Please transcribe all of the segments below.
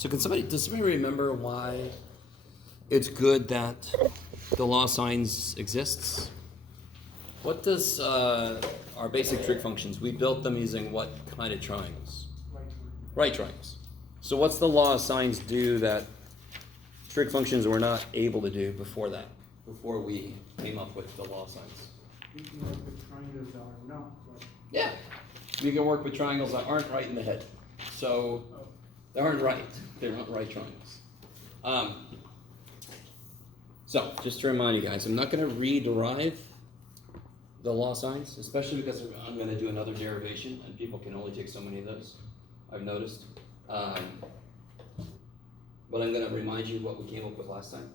So does somebody remember why it's good that the law of sines exists? What does our basic trig functions, we built them using what kind of triangles? Right triangles. So what's the law of sines do that trig functions were not able to do before that, before we came up with the law of sines? We can work with triangles that are not right. Yeah, we can work with triangles that aren't right in the head. So they aren't right. They're not right triangles. So just to remind you guys, I'm not going to rederive the law of sines, especially because I'm going to do another derivation, and people can only take so many of those, I've noticed. But I'm going to remind you what we came up with last time.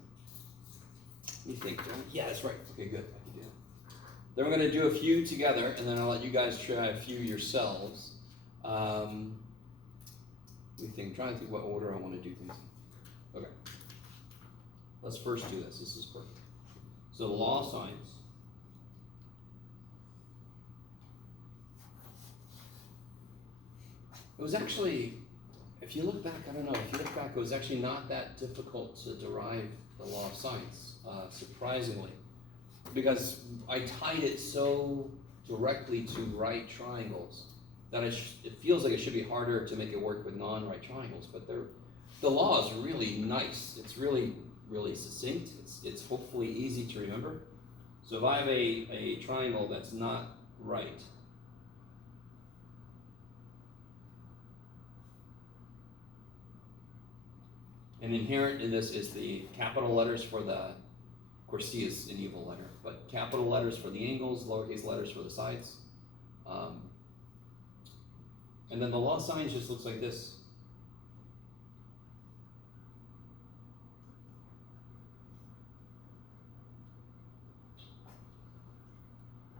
You think, yeah, that's right. Okay, good. I can do that. Then we're going to do a few together, and then I'll let you guys try a few yourselves. Trying to think what order I want to do things in. Okay. Let's first do this. This is perfect. So the law of sines. It was actually, if you look back, it was actually not that difficult to derive the law of sines, surprisingly, because I tied it so directly to right triangles that it feels like it should be harder to make it work with non-right triangles, but the law is really nice. It's really, really succinct. It's hopefully easy to remember. So if I have a triangle that's not right, and inherent in this is the capital letters for the, of course C is an evil letter, but capital letters for the angles, lowercase letters for the sides. And then the law of sines just looks like this.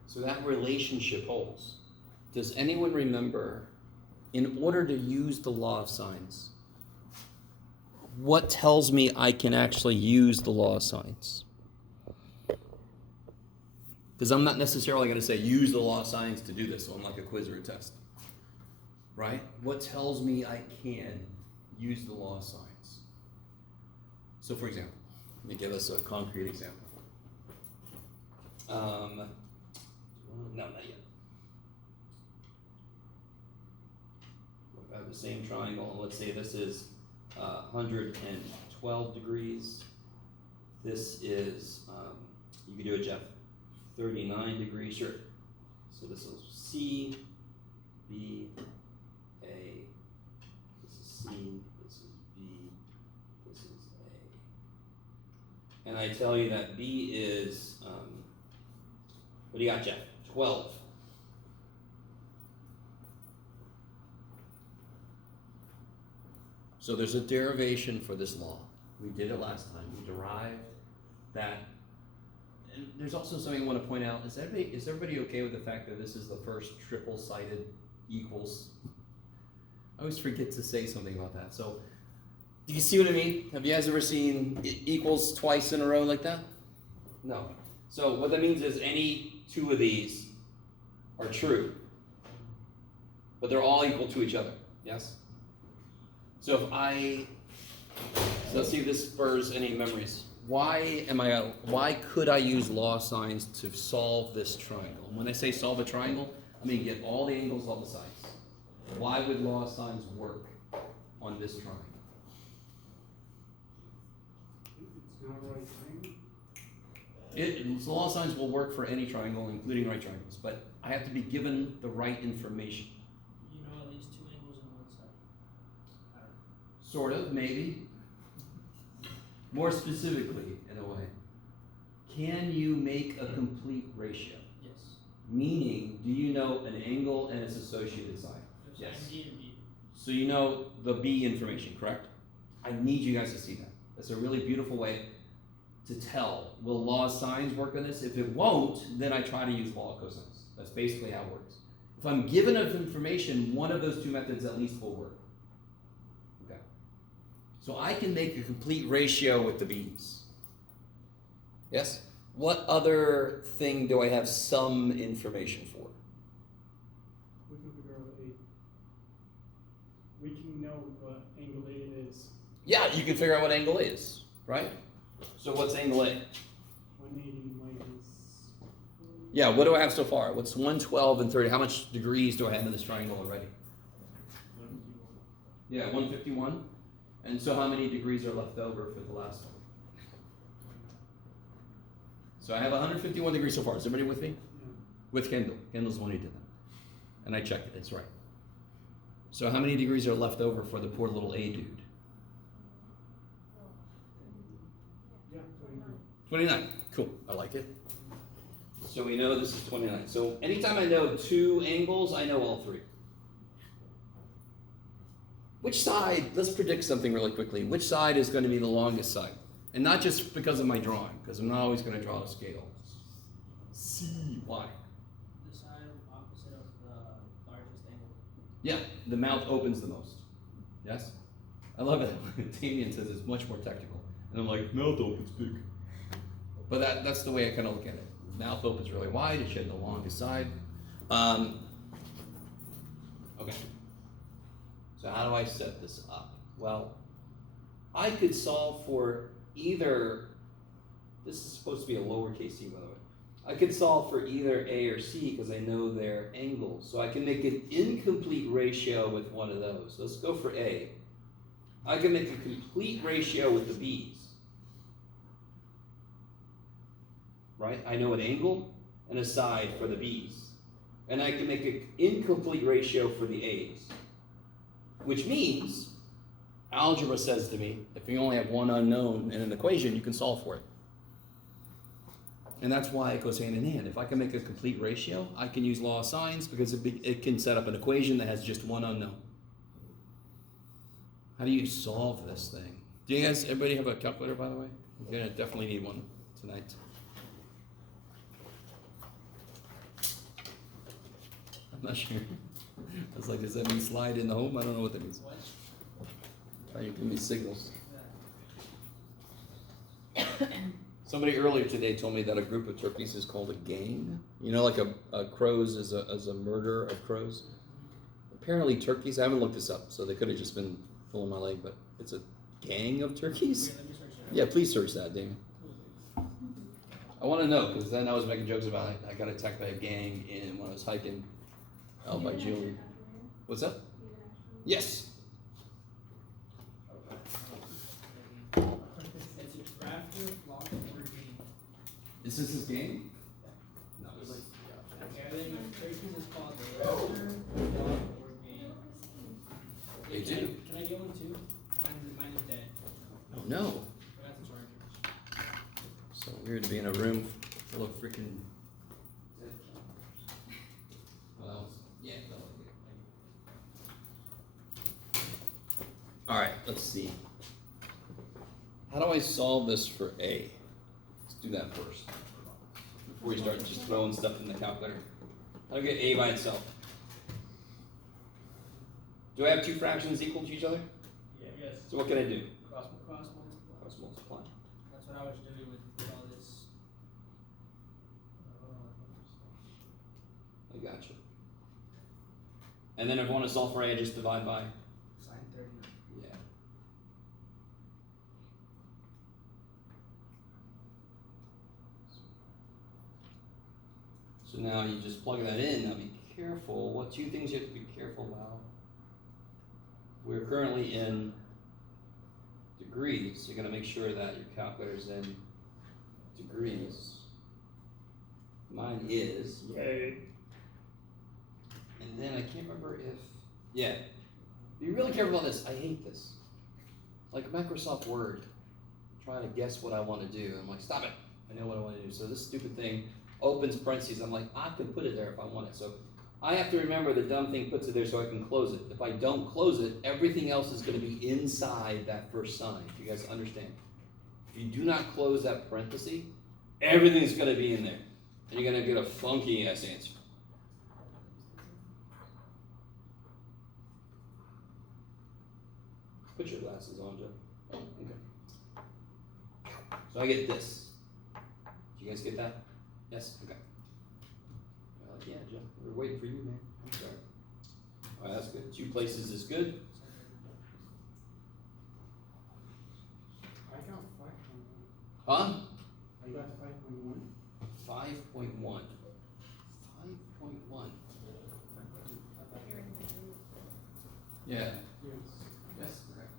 So that relationship holds. Does anyone remember, in order to use the law of sines, what tells me I can actually use the law of sines? Because I'm not necessarily going to say use the law of sines to do this on like a quiz or a test. Right? What tells me I can use the law of sines? So for example, let me give us a concrete example. No, not yet. I have the same triangle, and let's say this is 112 degrees. This is, you can do it, Jeff, 39 degrees, sure. So this is C, B, A, this is C, this is B, this is A. And I tell you that B is, what do you got, Jeff? 12. So there's a derivation for this law. We did it last time. We derived that. And there's also something I want to point out. Is everybody okay with the fact that this is the first triple-sided equals? I always forget to say something about that. So, do you see what I mean? Have you guys ever seen equals twice in a row like that? No. So what that means is any two of these are true, but they're all equal to each other. Yes? So let's see if this spurs any memories. Why could I use law of sines to solve this triangle? And when I say solve a triangle, I mean get all the angles, all the sides. Why would law of sines work on this triangle? It's not right triangle. The law of sines will work for any triangle, including right triangles, but I have to be given the right information. You know at least two angles on one side. Sort of, maybe. More specifically, in a way, can you make a complete ratio? Yes. Meaning, do you know an angle and its associated side? Yes. Yes. D and B. So you know the B information, correct? I need you guys to see that. That's a really beautiful way to tell. Will law of sines work on this? If it won't, then I try to use law of cosines. That's basically how it works. If I'm given enough information, one of those two methods at least will work. Okay. So I can make a complete ratio with the B's. Yes? What other thing do I have some information for? We can figure out 8. We can know what angle A is. Yeah, you can figure out what angle A is, right? So what's angle A? 180 minus. Yeah, what do I have so far? What's 112 and 30? How much degrees do I have in this triangle already? Yeah, 151. And so how many degrees are left over for the last one? So I have 151 degrees so far. Is everybody with me? Yeah. With Kendall. Kendall's the one who did that. And I checked it, it's right. So how many degrees are left over for the poor little A dude? Yeah, 29. Cool, I like it. So we know this is 29. So anytime I know two angles, I know all three. Which side, let's predict something really quickly. Which side is going to be the longest side? And not just because of my drawing, because I'm not always going to draw a scale. C, why? The side opposite of the largest angle. Yeah, the mouth opens the most. Yes? I love it. Damien says it's much more technical. And I'm like, mouth opens big. But that's the way I kind of look at it. Mouth opens really wide, it should have the longest side. Okay. So how do I set this up? Well, I could solve for either, this is supposed to be a lowercase c by the way. I could solve for either A or C because I know their angles. So I can make an incomplete ratio with one of those. Let's go for A. I can make a complete ratio with the B's. Right? I know an angle and a side for the B's. And I can make an incomplete ratio for the A's. Which means, algebra says to me, if you only have one unknown in an equation, you can solve for it. And that's why it goes hand in hand. If I can make a complete ratio, I can use law of sines because it can set up an equation that has just one unknown. How do you solve this thing? Do you guys, everybody have a calculator, by the way? You're gonna definitely need one tonight. I'm not sure. I was like, does that mean slide in the home? I don't know what that means. What? Trying to give me signals. Somebody earlier today told me that a group of turkeys is called a gang. You know, like a crows is a murder of crows. Apparently turkeys, I haven't looked this up, so they could have just been pulling my leg, but it's a gang of turkeys? Okay, let me search it. Yeah, please search that, Damon. I want to know, because then I was making jokes about it. I got attacked by a gang when I was hiking out by Julie. What's up? Yes. It's a crafter, block, or game. Is this his game? No. Okay, everything with turkeys is called the crafter, block, or game. They do. Can I get one too? Mine is dead. Oh no. I got the charger. So weird to be in a room full of freaking. Well, yeah. All right, let's see. How do I solve this for A? Let's do that first. Before we start just throwing stuff in the calculator. How do I get A by itself? Do I have two fractions equal to each other? Yeah. Yes. So what can I do? Cross multiply. Cross multiply. That's what I was doing with all this. I got you. And then if I want to solve for A, I just divide by. Sine 30. Yeah. So now you just plug that in. Now be careful. What two things you have to be careful about? We're currently in degrees. So you're going to make sure that your calculator's in degrees. Mine is. Yay. And then I can't remember if. Yeah. Be really careful about this. I hate this. Like Microsoft Word, trying to guess what I want to do. I'm like, stop it. I know what I want to do. So this stupid thing opens parentheses. I'm like, I can put it there if I want it. So I have to remember the dumb thing puts it there so I can close it. If I don't close it, everything else is going to be inside that first sign. If you guys understand. If you do not close that parenthesis, everything's going to be in there. And you're going to get a funky ass answer. Put your glasses on, Joe. Oh, okay. So I get this. Did you guys get that? Yes? Okay. Yeah, Joe. We were waiting for you, man. I'm sorry. Alright, that's good. Two places is good. Huh? I got 5.1. 5.1. 5.1. Yeah. Yes. Yes, correct.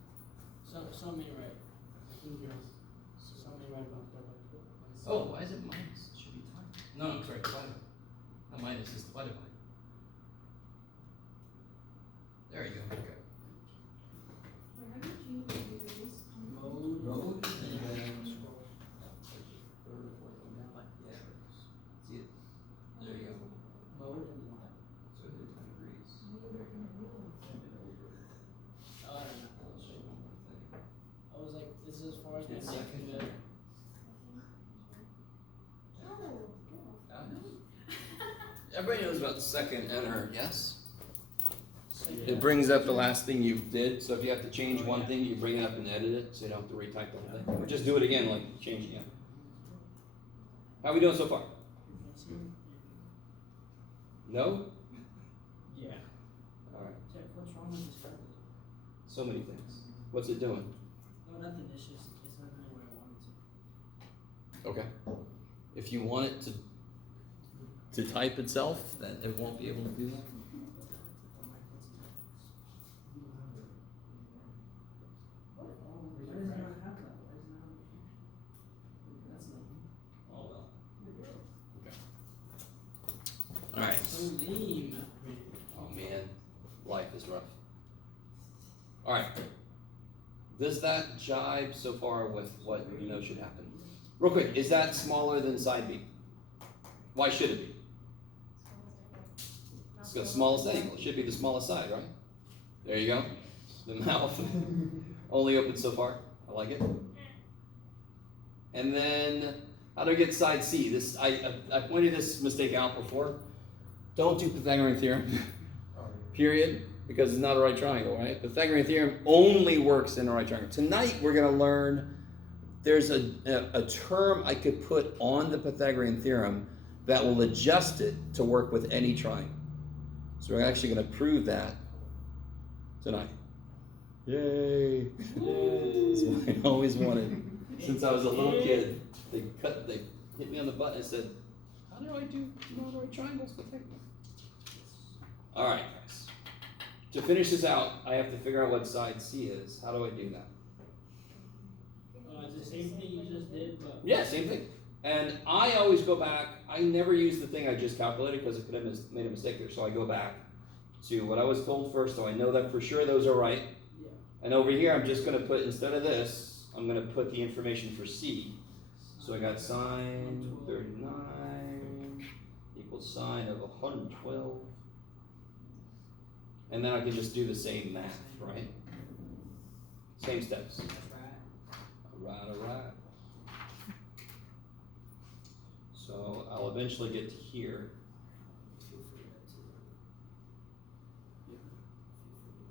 Something right. I think yes. Something right about that. Oh, why is it minus? It should be times. No, I'm sorry, divided. Not minus, it's divided by. There you go, okay. Road, and then scroll. Third or fourth one down, yeah. See it? There you go. Mode and then what? So 30 degrees. Oh, I don't know. I'll show you one more thing. I was like, this is as far as my It's neck second. can go. Everybody knows about second enter, yes? Second. It brings up the last thing you did, so if you have to change one thing, you bring it up and edit it, so you don't have to retype the whole thing. Or just do it again, like changing it. How we doing so far? No? Yeah. Alright, Check, what's wrong with this card? so many things. What's it doing? No, nothing, it's just, it's not going where I wanted to. Okay. If you want it to type itself, then it won't be able to do that. Why does it not have that? Why does it not have a That's nothing. Oh well. Okay. Alright. So lame. Oh man, life is rough. Alright. Does that jibe so far with what you know should happen? Real quick, is that smaller than side B? Why should it be? It's the smallest angle. It should be the smallest side, right? There you go. The mouth only open so far. I like it. And then, how do I get side C? This I pointed this mistake out before. Don't do Pythagorean theorem, period, because it's not a right triangle, right? Pythagorean theorem only works in a right triangle. Tonight we're going to learn there's a term I could put on the Pythagorean theorem that will adjust it to work with any triangle. So we're actually going to prove that tonight. Yay! That's what I always wanted since I was a little kid. They hit me on the butt and said, "How do I do right triangles Pythagorean?" All right, guys. To finish this out, I have to figure out what side C is. How do I do that? It's the same thing you just did, but. Yeah, same thing. And I always go back. I never use the thing I just calculated because I could have made a mistake there. So I go back to what I was told first, so I know that for sure those are right. Yeah. And over here, I'm just going to put, instead of this, I'm going to put the information for C. So I got sine 39 equals sine of 112. And then I can just do the same math, right? Same steps. That's right. Alright. So I'll eventually get to here.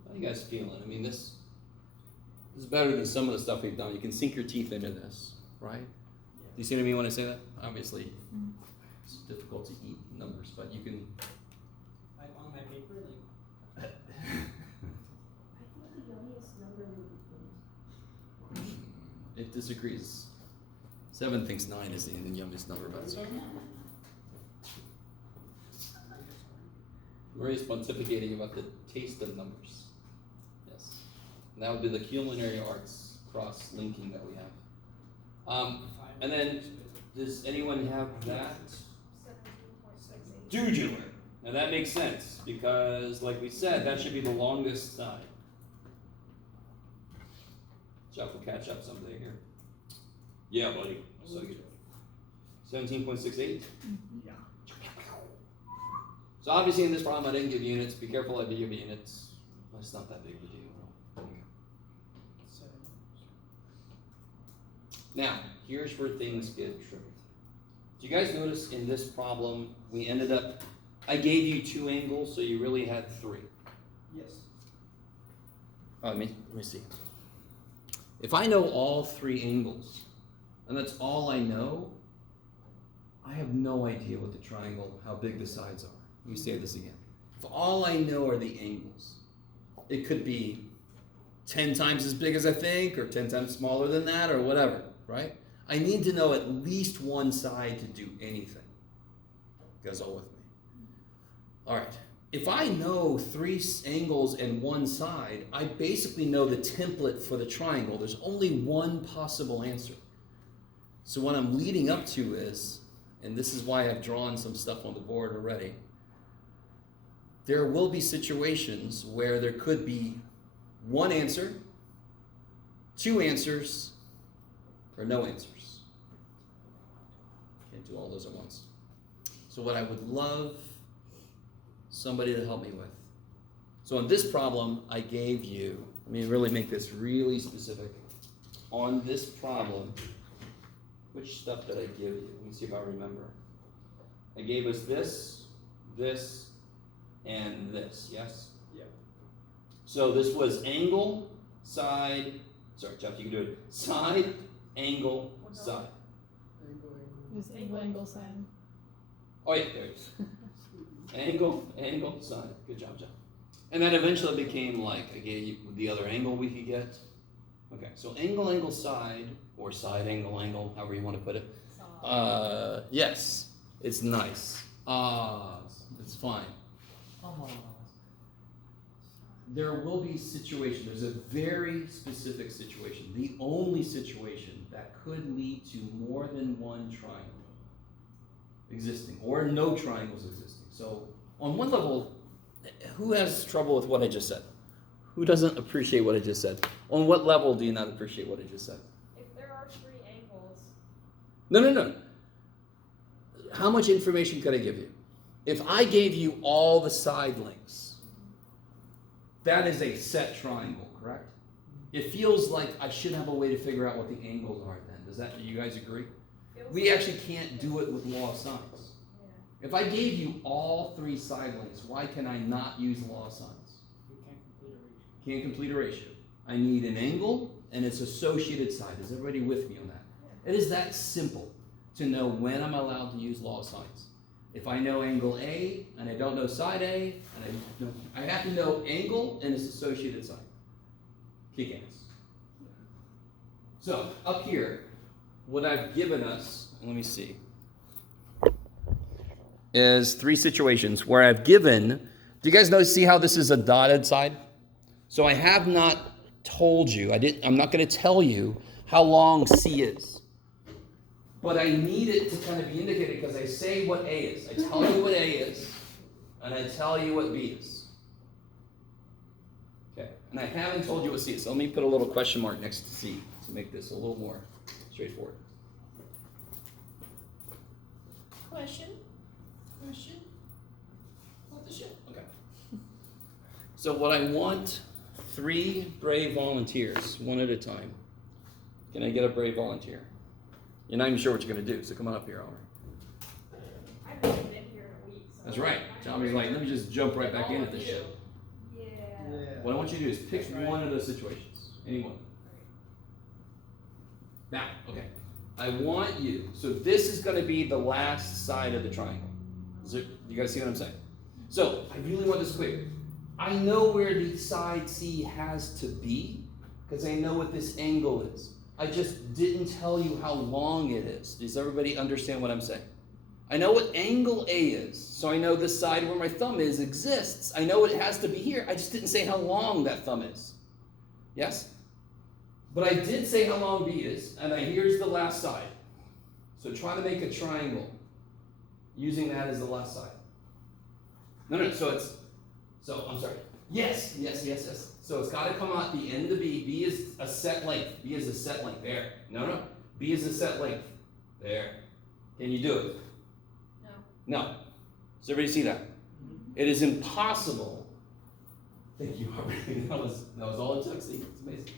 How you guys feeling? I mean, this is better than some of the stuff we've done. You can sink your teeth into this, right? Do you see what I mean when I say that? Obviously, it's difficult to eat numbers, but you can. Like on my paper, like. It disagrees. 7 thinks 9 is the youngest number, but it's okay. Maria's pontificating about the taste of numbers. Yes. And that would be the culinary arts cross-linking that we have. And then, does anyone have that? 17.68. Dudular. Now that makes sense, because like we said, that should be the longest side. Jeff will catch up someday here. Yeah, buddy. So good. 17.68? Yeah. So obviously in this problem I didn't give units. Be careful I give units. It's not that big of a deal. Now, here's where things get tricky. Do you guys notice in this problem we ended up, I gave you 2 angles, so you really had 3. Yes. Let me see. If I know all 3 angles, and that's all I know, I have no idea what the triangle, how big the sides are. Let me say this again. If all I know are the angles, it could be 10 times as big as I think, or 10 times smaller than that, or whatever, right? I need to know at least one side to do anything. You guys all with me? All right. If I know 3 angles and 1 side, I basically know the template for the triangle. There's only one possible answer. So what I'm leading up to is, and this is why I've drawn some stuff on the board already, there will be situations where there could be 1 answer, 2 answers, or no answers. Can't do all those at once. So what I would love somebody to help me with. So on this problem, I gave you, let me really make this really specific. On this problem, which stuff did I give you? Let me see if I remember. I gave us this, and this, yes? Yeah. So this was angle, side, sorry, Jeff, you can do it. Side, angle, side. Use angle sign. Oh yeah, there it is. Angle, side. Good job, Jeff. And then eventually it became like, I gave you the other angle we could get. Okay, so angle, side, or side, angle, however you want to put it. Yes, it's nice. It's fine. There will be situations, there's a very specific situation, the only situation that could lead to more than one triangle existing, or no triangles existing. So on one level, who has trouble with what I just said? Who doesn't appreciate what I just said? On what level do you not appreciate what I just said? If there are 3 angles. No. How much information could I give you? If I gave you all the side lengths, that is a set triangle, correct? It feels like I should have a way to figure out what the angles are then. Do you guys agree? We actually can't do it with law of sines. Yeah. If I gave you all 3 side lengths, why can I not use law of sines? You can't complete a ratio. Can't complete a ratio. I need an angle and its associated side. Is everybody with me on that? It is that simple to know when I'm allowed to use law of sines. If I know angle A and I don't know side A, and I have to know angle and its associated side. Kick ass. So up here, what I've given us, let me see, is 3 situations where I've given, do you guys see how this is a dotted side? So I have not told you, I'm not going to tell you how long C is. But I need it to kind of be indicated because I say what A is. I tell you what A is, and I tell you what B is. Okay, and I haven't told you what C is. So let me put a little question mark next to C to make this a little more straightforward. Question? What the shit? Okay. So what I want, 3 brave volunteers, one at a time. Can I get a brave volunteer? You're not even sure what you're going to do, so come on up here, Oliver. I've only been here in a week. So That's right. Tommy's like, let me just jump right back into this shit. Yeah. What I want you to do is pick one of those situations. Any one. Now, okay. I want you, so this is going to be the last side of the triangle. You guys see what I'm saying? So, I really want this clear. I know where the side C has to be, because I know what this angle is. I just didn't tell you how long it is. Does everybody understand what I'm saying? I know what angle A is, so I know the side where my thumb is exists. I know it has to be here. I just didn't say how long that thumb is. Yes? But I did say how long B is, and here's the last side. So try to make a triangle using that as the last side. No, I'm sorry. Yes. So it's got to come out the end of B. B is a set length. B is a set length. There. No. B is a set length. There. Can you do it? No. Does everybody see that? It is impossible. Thank you, Aubrey. That was all it took. See, it's amazing.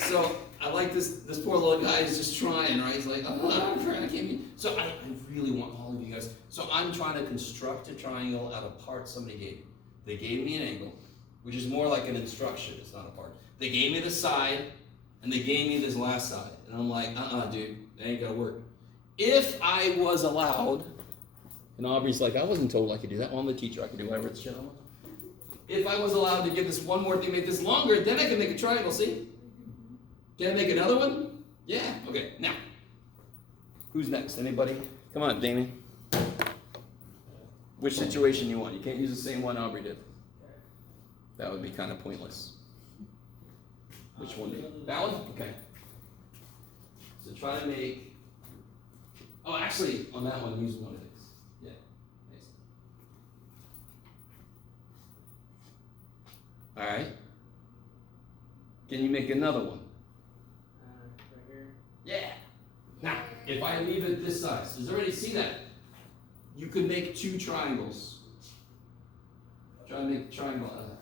So I like this poor little guy is just trying, right? He's like, oh, I'm trying, I can't be. So I really want all of you guys. So I'm trying to construct a triangle out of parts somebody gave me. They gave me an angle, which is more like an instruction. It's not a part. They gave me the side, and they gave me this last side. And I'm like, dude, that ain't gonna work. If I was allowed, and Aubrey's like, I wasn't told I could do that. Well, I'm the teacher. I can do whatever the shit I want. If I was allowed to give this one more thing, make this longer, then I can make a triangle, see? Can I make another one? Yeah, okay, now. Who's next? Anybody? Come on, Damien. Which situation you want? You can't use the same one Aubrey did. That would be kind of pointless. Which one do you? That one? Okay. So try to make. Oh, actually, on that one, use one of these. Yeah. Nice. All right. Can you make another one? Right here. Yeah. Now, if I leave it this size, does everybody see that? You could make two triangles. Try to make a triangle out of that.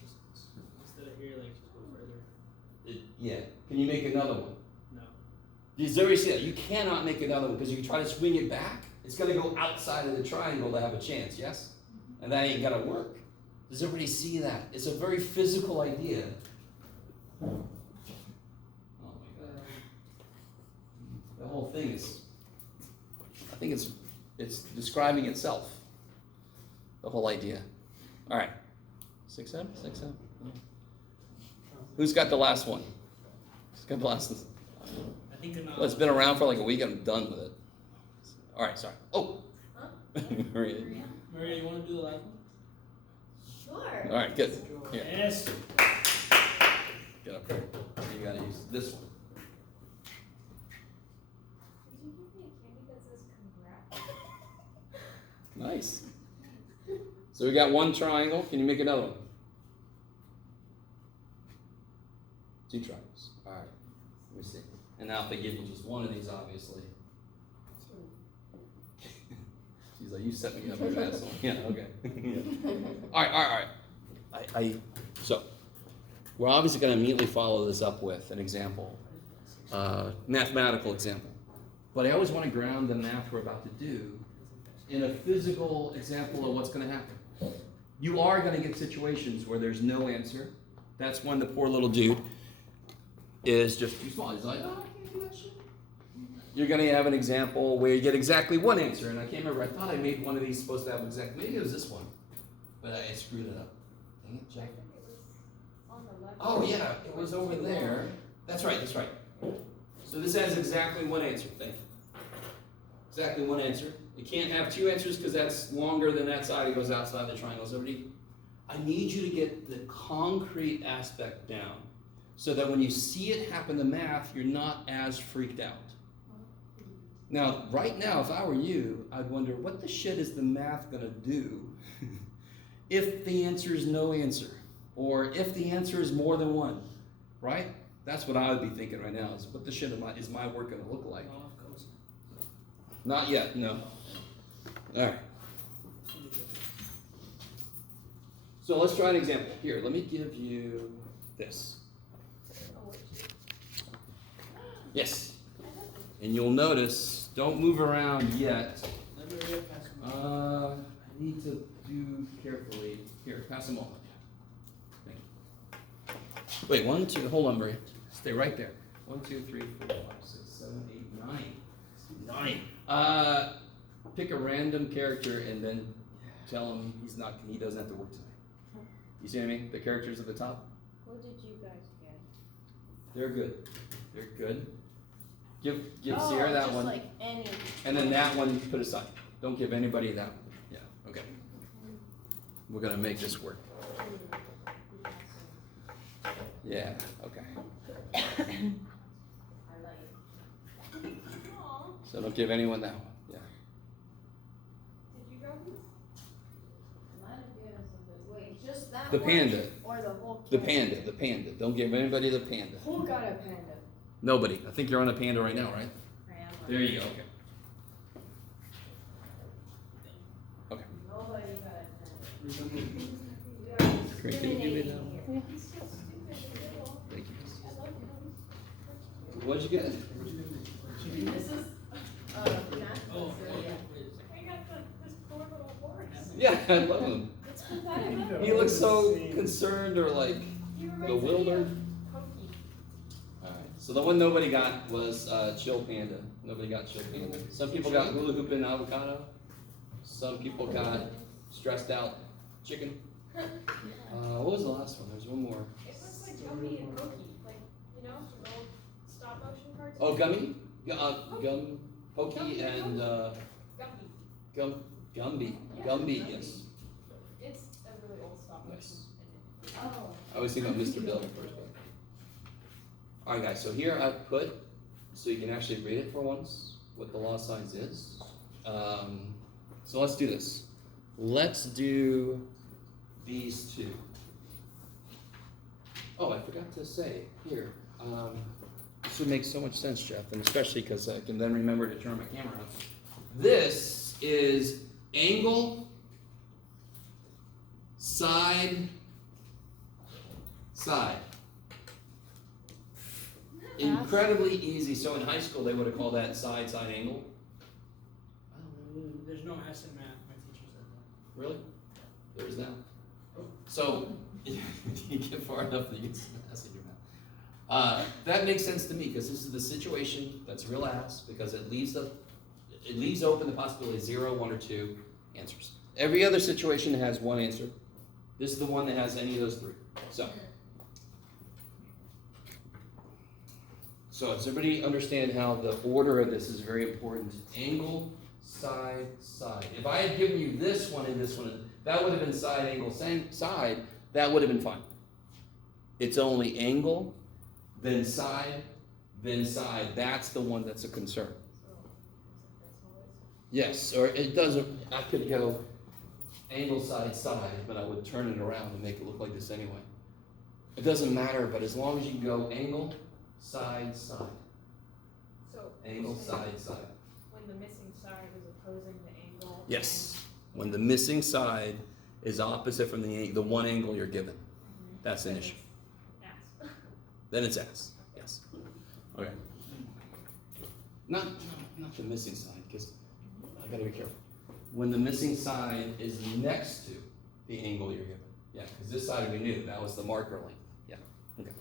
Just instead of here, like just go further. Yeah. Can you make another one? No. Does everybody see that? You cannot make another one because if you try to swing it back, it's going to go outside of the triangle to have a chance, yes? And that ain't going to work. Does everybody see that? It's a very physical idea. Oh my God. The whole thing is, I think it's describing itself. The whole idea. All right. 6M? 6M? Who's got the last one? Who's got the last one? I think Well, it's been around for like a week. I'm done with it. All right, sorry. Oh. Maria. Maria, you want to do the last one? Sure. All right, good. Here, Yes. get up here. You gotta use this one. Did you give me a candy that says congrats? Nice. So we got one triangle. Can you make another one? Two triangles. All right. Let me see. And now if they give you just one of these, obviously. She's like, you set me up, you asshole. Yeah, okay. Yeah. All right. So, we're obviously going to immediately follow this up with an example, mathematical example. But I always want to ground the math we're about to do in a physical example of what's going to happen. You are going to get situations where there's no answer. That's when the poor little dude is just too small. He's like, oh, I can't do that shit. You're going to have an example where you get exactly one answer. And I can't remember. I thought I made one of these supposed to have exactly. Maybe it was this one. But I screwed it up. Dang it, I Jack. think it was on the left. Oh, yeah. It was over there. That's right. So this has exactly one answer. Thank you. Exactly one answer. You can't have two answers because that's longer than that side. It goes outside the triangle. So I need you to get the concrete aspect down so that when you see it happen to math, you're not as freaked out. Now, right now, if I were you, I'd wonder, what the shit is the math going to do if the answer is no answer? Or if the answer is more than one, right? That's what I would be thinking right now, is what the shit is my work going to look like? Not yet, no. All right. So let's try an example. Here, let me give you this. Yes. And you'll notice, don't move around yet. I need to do carefully. Here, pass them all. Thank you. Wait, 1, 2, hold on, Maria. Stay right there. 1, 2, 3, 4, 5, 6, 7, 8, 9. 9. Pick a random character and then tell him he doesn't have to work tonight. You see what I mean? The characters at the top? What did you guys get? They're good. Give Sierra that one. Like any. And then that one put aside. Don't give anybody that one. Yeah, okay. We're gonna make this work. Yeah, okay. I like it. Aw, So don't give anyone that one. Yeah. did you go these? Might have given us some, wait, just that The one? panda. Or the whole The can? panda. Don't give anybody the panda. Who got a panda? Nobody. I think you're on a panda right now, right? I am. There you go. Okay. Okay. Nobody got a panda. Great. Can you give me that one? Discriminating here. He's so stupid and little. Thank you. I love him. What'd you get? This is, math. Oh, Yeah. wait. I got this poor little horse. Yeah, I love him. It's pathetic. He looks so concerned or like He reminds me bewildered. of Pokey. Alright, so the one nobody got was Chill Panda. Nobody got Chill Panda. Some people got Hula Hoopin' Avocado. Some people got Stressed Out Chicken. What was the last one? There's one more. It looks like Pokey and Pokey, like, you Oh, Gummy, Pokey and, Guppy. Gumby, Yeah, Gumby, Gumby. yes. It's a really old stop motion. Nice. Oh. I was thinking about Mr. Bill at first, but. Alright guys, so here I've put, so you can actually read it for once, what the law signs is. So let's do this. Let's do these two. Oh, I forgot to say, here, this would make so much sense, Jeff, and especially because I can then remember to turn my camera on. This is angle, side, side. Incredibly easy. So in high school, they would have called that side angle. There's no S in math, my teacher said that. Really? There is now. So you get far enough that you get some ass in your mouth. That makes sense to me because this is the situation that's real ass because it leaves open the possibility of 0, 1, or 2 answers. Every other situation has one answer. This is the one that has any of those 3. So does everybody understand how the order of this is very important? Angle, side, side. If I had given you this one and this one, that would have been side, angle, side. That would have been fine. It's only angle, then side, then side. That's the one that's a concern. Yes, or it doesn't, I could go angle, side, side, but I would turn it around and make it look like this anyway. It doesn't matter, but as long as you can go angle, side, side. So. Angle, you're saying side, side. When the missing side is opposing the angle. Yes. When the missing side is opposite from the one angle you're given. That's an issue. Ass. Then it's ass. Yes. Okay. Not the missing side, because I gotta be careful. When the missing side is next to the angle you're given. Yeah, because this side we knew, that was the marker length. Yeah. Okay.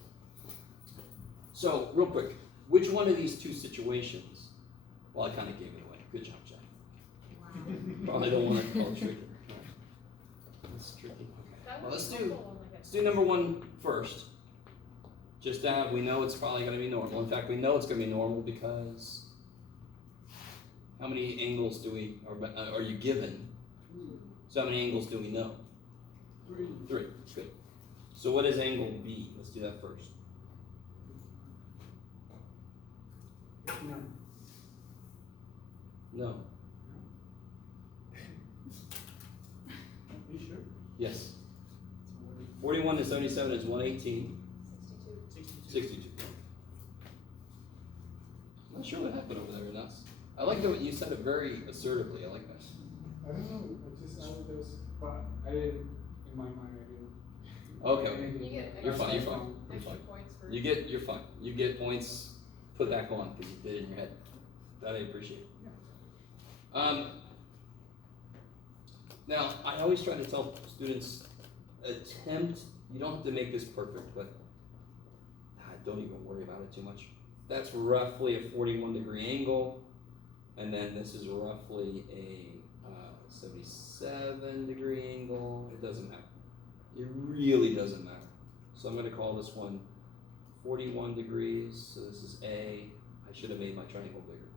So, real quick, which one of these 2 situations? Well, I kind of gave it away. Good job, Jack. Wow. Probably don't want to call it tricky. That's tricky. Okay. That Well, would let's be do helpful on, like, a- number 1 first. Just that we know it's probably going to be normal. In fact, we know it's going to be normal because how many angles are you given? So how many angles do we know? 3. Good. So what is angle B? Let's do that first. No. No. Are you sure? Yes. 41 to 77 is 118. 62. I'm not sure what happened over there, Nuts. I like the way you said it very assertively. I like that. I don't know, I just added those, but I didn't, in my mind, I didn't. Okay. You get You're fine. You're Extra fine. You're extra fine. points for. You're fine. You get points put back on because you did it in your head. That I appreciate. Now, I always try to tell students, you don't have to make this perfect, but don't even worry about it too much. That's roughly a 41-degree angle, and then this is roughly a 77-degree angle. It doesn't matter. It really doesn't matter. So I'm going to call this one 41 degrees. So this is A. I should have made my triangle bigger.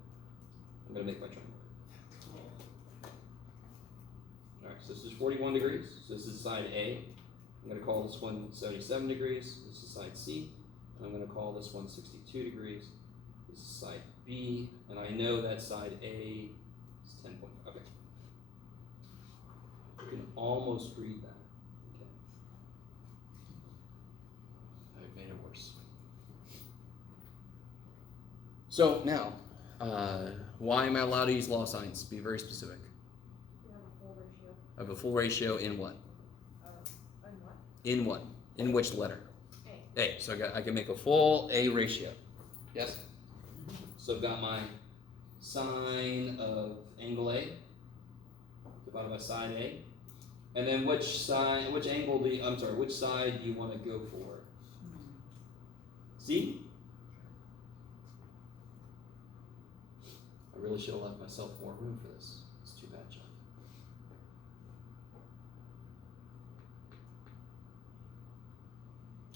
I'm going to make my triangle bigger. All right, so this is 41 degrees. So this is side A. I'm going to call this one 77 degrees. This is side C. And I'm going to call this one 62 degrees. This is side B. And I know that side A is 10.5. Okay. You can almost read that. Okay. I've made it worse. So now, why am I allowed to use law signs? Be very specific. You have a full ratio. I have a full ratio in what? And what? In what? In which letter? A. A. So I can make a full A ratio. Yes? So I've got my sine of angle A divided by side A. And then which side do you want to go for? C? I really should have left myself more room for this. It's too bad, John.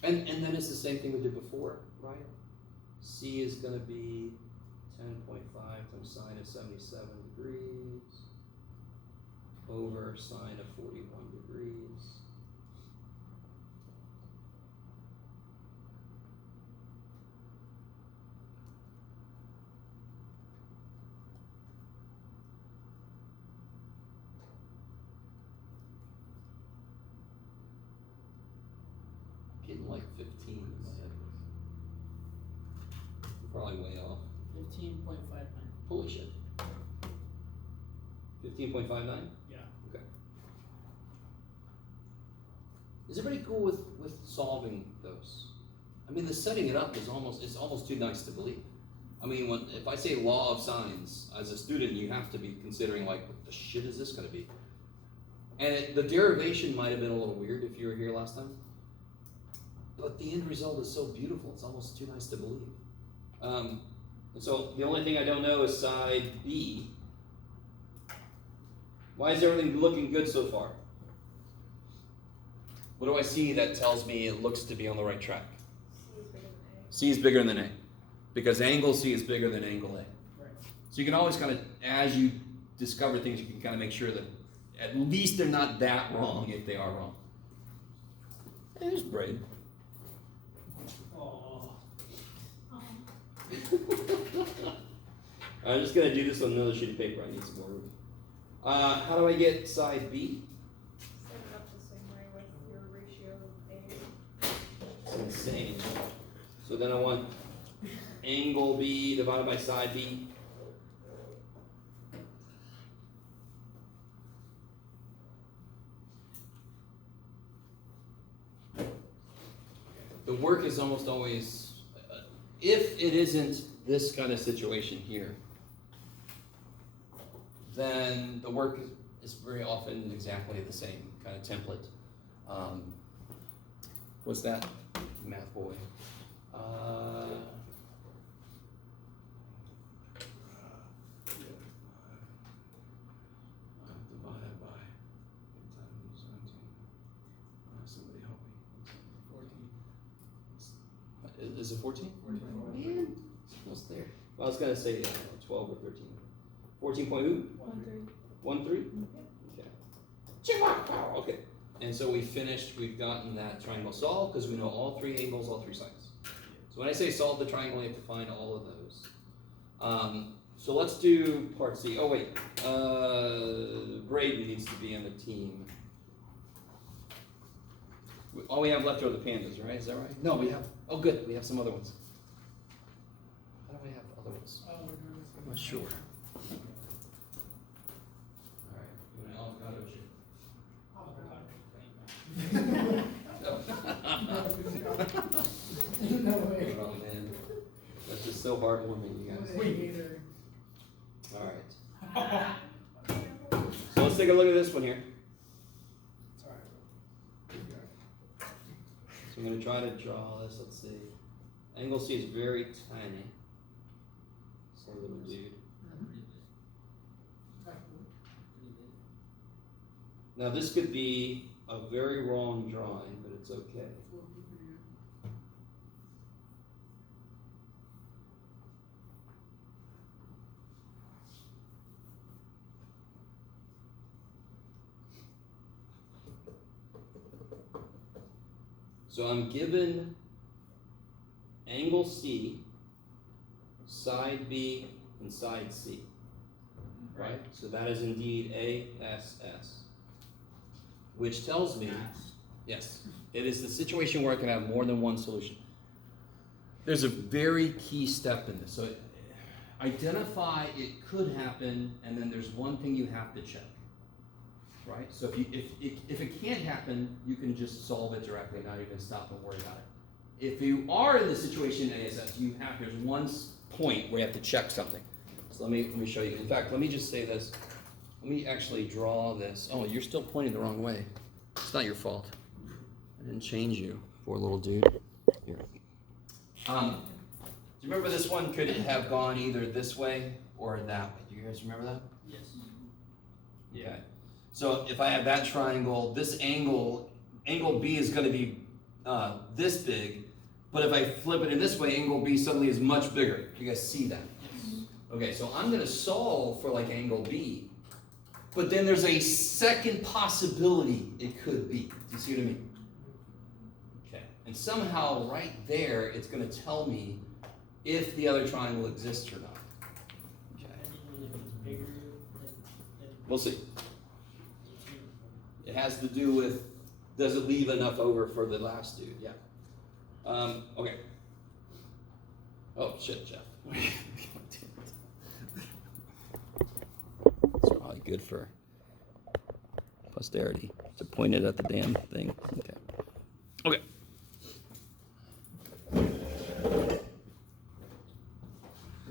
And then it's the same thing we did before, right? C is going to be 10.5 times sine of 77 degrees over sine of 41 degrees. Getting like 15 in my head. Probably way off. 15.59. Holy shit. 15.59? Yeah. Okay. Is everybody cool with solving those? I mean, the setting it up is it's almost too nice to believe. I mean, if I say law of sines, as a student, you have to be considering, like, what the shit is this gonna be? And the derivation might have been a little weird if you were here last time. But the end result is so beautiful, it's almost too nice to believe. And so the only thing I don't know is side B. Why is everything looking good so far? What do I see that tells me it looks to be on the right track? C is bigger than A. Because angle C is bigger than angle A. Right. So you can always kind of, as you discover things, you can kind of make sure that at least they're not that wrong if they are wrong. Hey, there's Braden. Oh. I'm just going to do this on another sheet of paper. I need some more room. How do I get side B? Set it up the same way with your ratio of A. It's insane. So then I want angle B divided by side B. The work is almost always, if it isn't this kind of situation here, then the work is very often exactly the same kind of template. What's that? Math boy. Divided by somebody help me. 14. Is it 14? 14. Man, it's almost there. Well, I was gonna say 12 or 13. 14 point who? 1, 3? Okay. Okay. And so we finished, we've gotten that triangle solved because we know all three angles, all three sides. So when I say solve the triangle, you have to find all of those. So let's do part C. Oh wait, Braden needs to be on the team. All we have left are the pandas, right? Is that right? No, we have, oh good, we have some other ones. How do we have other ones? Oh, we're doing this. I'm not sure. Alright, you want avocado chip? No way. Oh man, that's just so heartwarming, you guys. Wait, either. Alright. So let's take a look at this one here. Sorry. So I'm going to try to draw this, let's see. Angle C is very tiny. It's a little dude. Now this could be a very wrong drawing, but it's okay. So I'm given angle C, side B, and side C. Right? So that is indeed ASS. Which tells me, yes, it is the situation where I can have more than one solution. There's a very key step in this. So identify it could happen, and then there's one thing you have to check. Right? So if it can't happen, you can just solve it directly, not even stop and worry about it. If you are in the situation in ASS, there's one point where you have to check something. So let me show you. In fact, let me just say this. Let me actually draw this. Oh, you're still pointing the wrong way. It's not your fault. I didn't change you, poor little dude. Here. Do you remember this one could have gone either this way or that way? Do you guys remember that? Yes. Yeah. So if I have that triangle, this angle B is going to be this big, but if I flip it in this way, angle B suddenly is much bigger. You guys see that? Yes. Okay, so I'm gonna solve for like angle B, but then there's a second possibility it could be. Do you see what I mean? Okay, and somehow right there, it's gonna tell me if the other triangle exists or not. Okay, I think if it's bigger than we'll see. it's uniform. It has to do with, does it leave enough over for the last dude? Yeah. Okay. Oh, shit, Jeff. It's probably good for posterity to point it at the damn thing. Okay. Okay.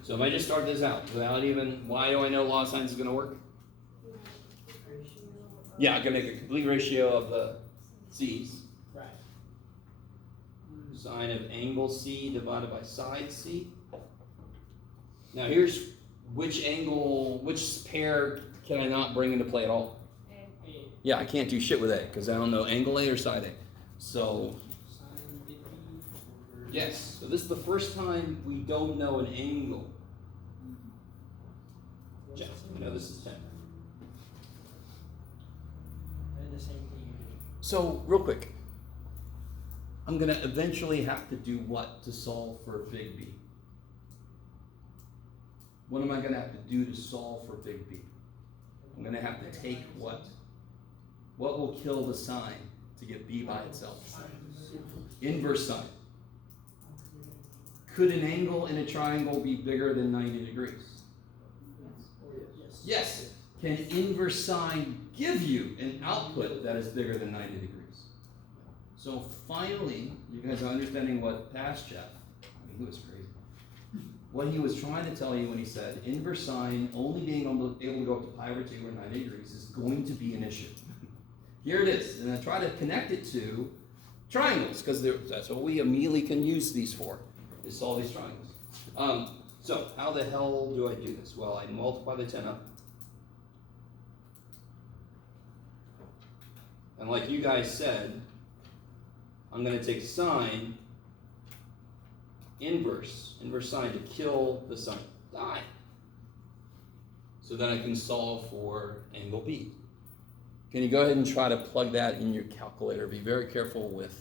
So if I just start this out without even, why do I know law of sines is going to work? Yeah, I can make a complete ratio of the c's. Right. Sine of angle C divided by side C. Now here's which angle, which pair can I not bring into play at all? A. Yeah, I can't do shit with A because I don't know angle A or side A. So, Sine 50 over. yes, so this is the first time we don't know an angle. Jeff, you know this is 10. I did the same thing you did. So, real quick, I'm gonna eventually have to do what to solve for big B? What am I gonna have to do to solve for big B? I'm gonna have to take what? What will kill the sine to get B by itself? Inverse sine. Could an angle in a triangle be bigger than 90 degrees? Yes. Yes. Can inverse sine give you an output that is bigger than 90 degrees? So finally, you guys are understanding what past Jeff, I mean, he was crazy. What he was trying to tell you when he said inverse sine only being able to go up to pi over 2 or 90 degrees is going to be an issue. Here it is, and I try to connect it to triangles, because that's what we immediately can use these for, is solve these triangles. So how the hell do I do this? Well, I multiply the 10 up. And like you guys said, I'm going to take sine inverse sine to kill the sine. Die. So then I can solve for angle B. Can you go ahead and try to plug that in your calculator? Be very careful with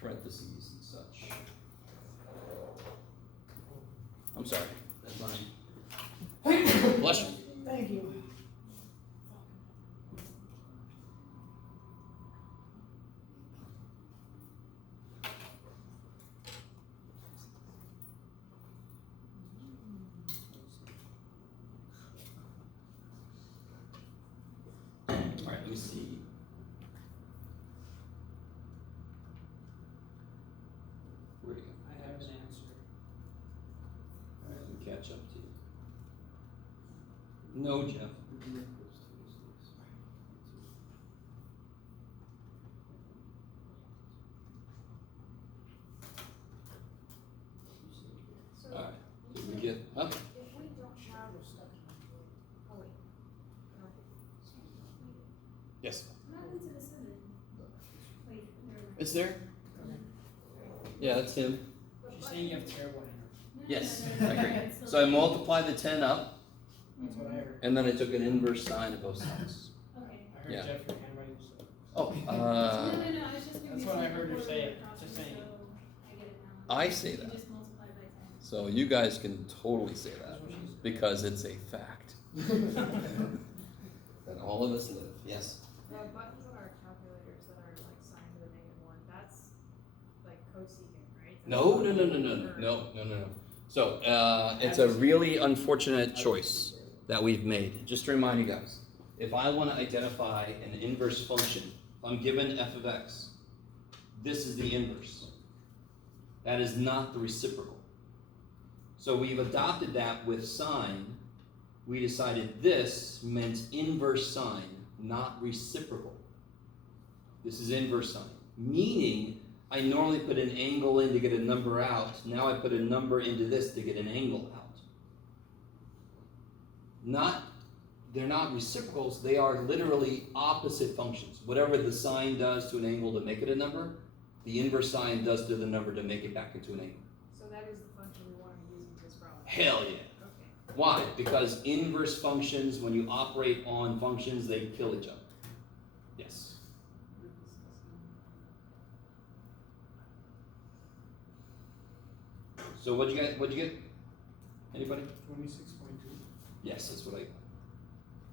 parentheses and such. I'm sorry. That's mine. Bless you. Thank you. All right, let me see. Where'd it go? I have an answer. All right, let me catch up to you. No, Jeff. So All right, did we get, huh? if we don't have, oh wait. No. Yes. What happened to the 7? Wait, never mind. It's there? Yeah, that's him. She's saying you have terrible handwriting. Yes, No, I no, agree. no, it's still So I there. multiplied the 10 up, That's what I heard. and then I took an inverse sine of both sides. Okay. I heard Yeah. Jeff, your handwriting was so. Oh, No, no, I was just That's what I heard her say, just saying. I get it now. I say You that. just multiply by 10. So you guys can totally say that, That's what she said. because it's a fact. That all of us live, yes. The buttons on our calculators that are like sine to the -1, that's like cosecant, right? No. So, it's a really unfortunate choice that we've made. Just to remind you guys, if I want to identify an inverse function, if I'm given f of x, this is the inverse. That is not the reciprocal. So we've adopted that with sine. We decided this meant inverse sine, not reciprocal. This is inverse sine, meaning I normally put an angle in to get a number out. Now I put a number into this to get an angle out. They're not reciprocals, they are literally opposite functions. Whatever the sine does to an angle to make it a number, the inverse sine does to the number to make it back into an angle. So that is the function we want to use in this problem. Hell yeah. Okay. Why? Because inverse functions, when you operate on functions, they kill each other. Yes. So what'd you get? Anybody? 26.2. Yes, that's what I got.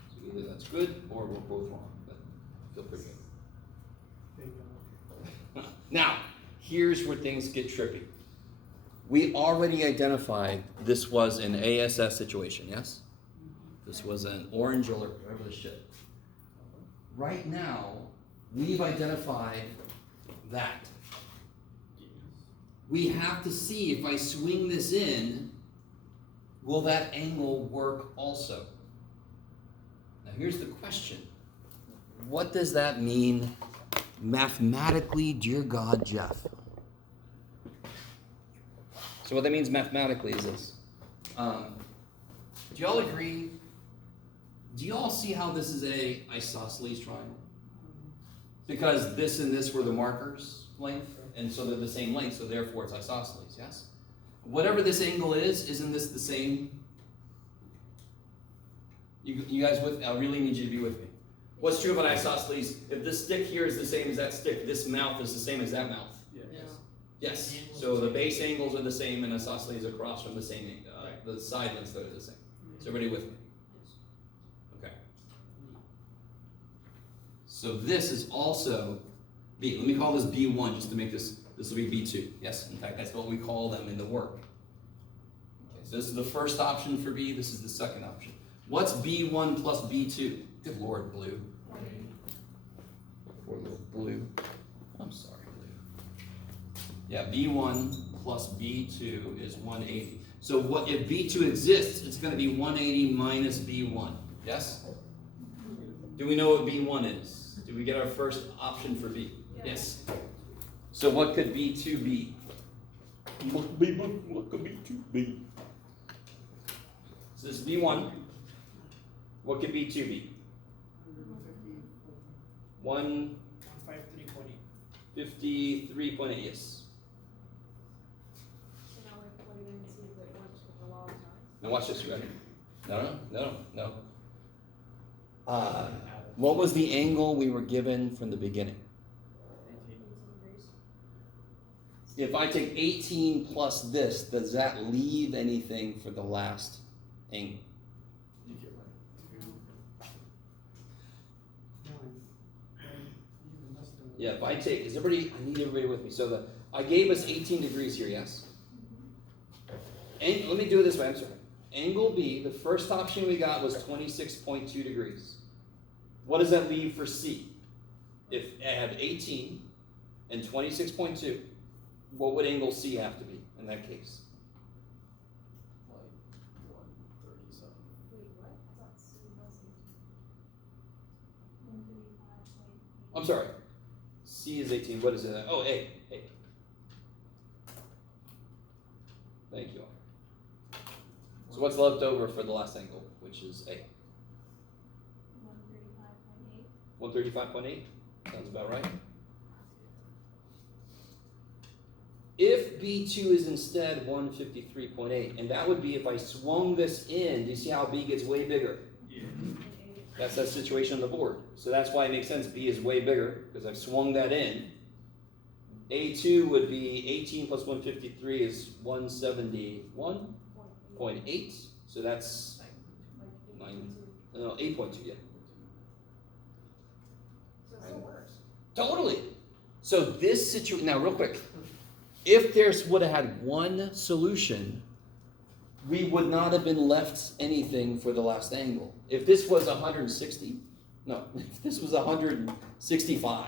So either that's good or we're both wrong, but I feel pretty good. There you go. Now, here's where things get trippy. We already identified this was an ASS situation, yes? This was an orange alert, whatever the shit. Right now, we've identified that. We have to see if I swing this in, will that angle work also? Now here's the question. What does that mean mathematically, dear God, Jeff? So what that means mathematically is this. Do y'all agree? Do y'all see how this is a isosceles triangle? Because this and this were the markers length, and so they're the same length, so therefore it's isosceles, yes? Whatever this angle is, isn't this the same? You guys with? I really need you to be with me. What's true about isosceles? If this stick here is the same as that stick, this mouth is the same as that mouth. Yes. So the base angles are the same, and isosceles across from the same, the side lengths that are the same. Is everybody with me? Okay. So this is also B. Let me call this B1 just to make this will be B2. Yes, in fact, that's what we call them in the work. Okay, so this is the first option for B. This is the second option. What's B1 plus B2? Good Lord, blue. Poor little blue. I'm sorry, blue. Yeah, B1 plus B2 is 180. So what if B2 exists, it's going to be 180 minus B1. Yes? Do we know what B1 is? Did we get our first option for B? Yes. So what could B2 be? What could B2 be? So this is B1. What could B2 be? 153.8, yes. So now we plug it in and see if it works with the law of science. Now watch this, ready? No. What was the angle we were given from the beginning? 18 degrees. If I take 18 plus this, does that leave anything for the last angle? Yeah, if I take, I need everybody with me. So I gave us 18 degrees here, yes? And let me do it this way, I'm sorry. Angle B, the first option we got was 26.2 degrees. What does that leave for C? If I have 18 and 26.2, what would angle C have to be in that case? Like 137. Wait, what? I thought C was 18. I'm sorry. C is 18. What is it? Oh, A. Thank you. So what's left over for the last angle, which is A? 135.8. 135.8? Sounds about right. If B2 is instead 153.8, and that would be if I swung this in, do you see how B gets way bigger? That's that situation on the board. So that's why it makes sense B is way bigger, because I've swung that in. A2 would be 18 plus 153 is 171.8. So that's 8.2, yeah. So it still works. Totally. So this situation, now real quick, if there's would have had one solution, we would not have been left anything for the last angle. If this was 160, no, if this was 165,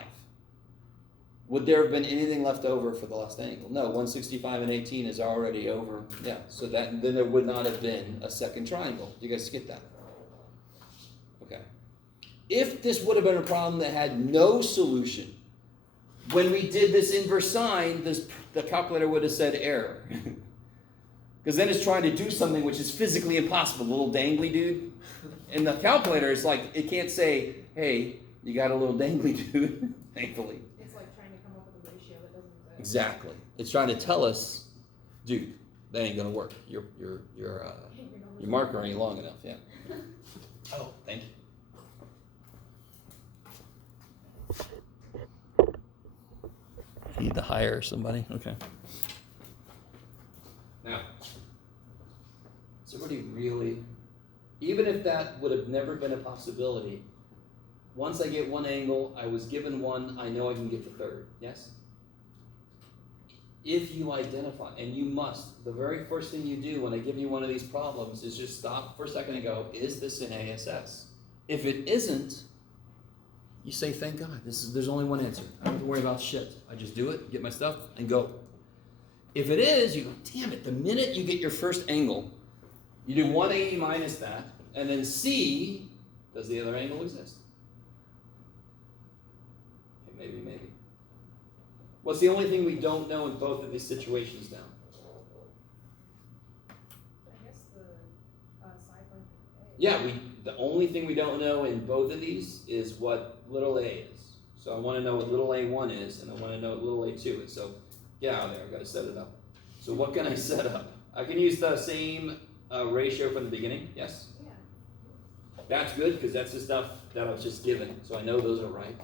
would there have been anything left over for the last angle? No, 165 and 18 is already over. Yeah, so then there would not have been a second triangle. You guys get that? Okay. If this would have been a problem that had no solution, when we did this inverse sine, the calculator would have said error. Because then it's trying to do something which is physically impossible, the little dangly dude. And the calculator is like, it can't say, hey, you got a little dangly dude, thankfully. It's like trying to come up with a ratio that doesn't exist. Exactly. It's trying to tell us, dude, that ain't gonna work. You're You're gonna Your marker ain't long enough, yeah. Oh, thank you. Need to hire somebody, okay. Now, is everybody really, even if that would have never been a possibility, once I get one angle, I was given one, I know I can get the third, yes? If you identify, and you must, the very first thing you do when I give you one of these problems is just stop for a second and go, is this an ASS? If it isn't, you say, thank God, there's only one answer. I don't have to worry about shit. I just do it, get my stuff, and go. If it is, you go, damn it, the minute you get your first angle, you do 180 minus that, and then see, does the other angle exist? Okay, maybe. What's the only thing we don't know in both of these situations now? I guess the side length of A. Yeah, the only thing we don't know in both of these is what little a is. So I want to know what little a1 is, and I want to know what little a2 is. So get out of there, I've got to set it up. So what can I set up? I can use the same ratio from the beginning, yes? Yeah. That's good, because that's the stuff that I was just given. So I know those are right.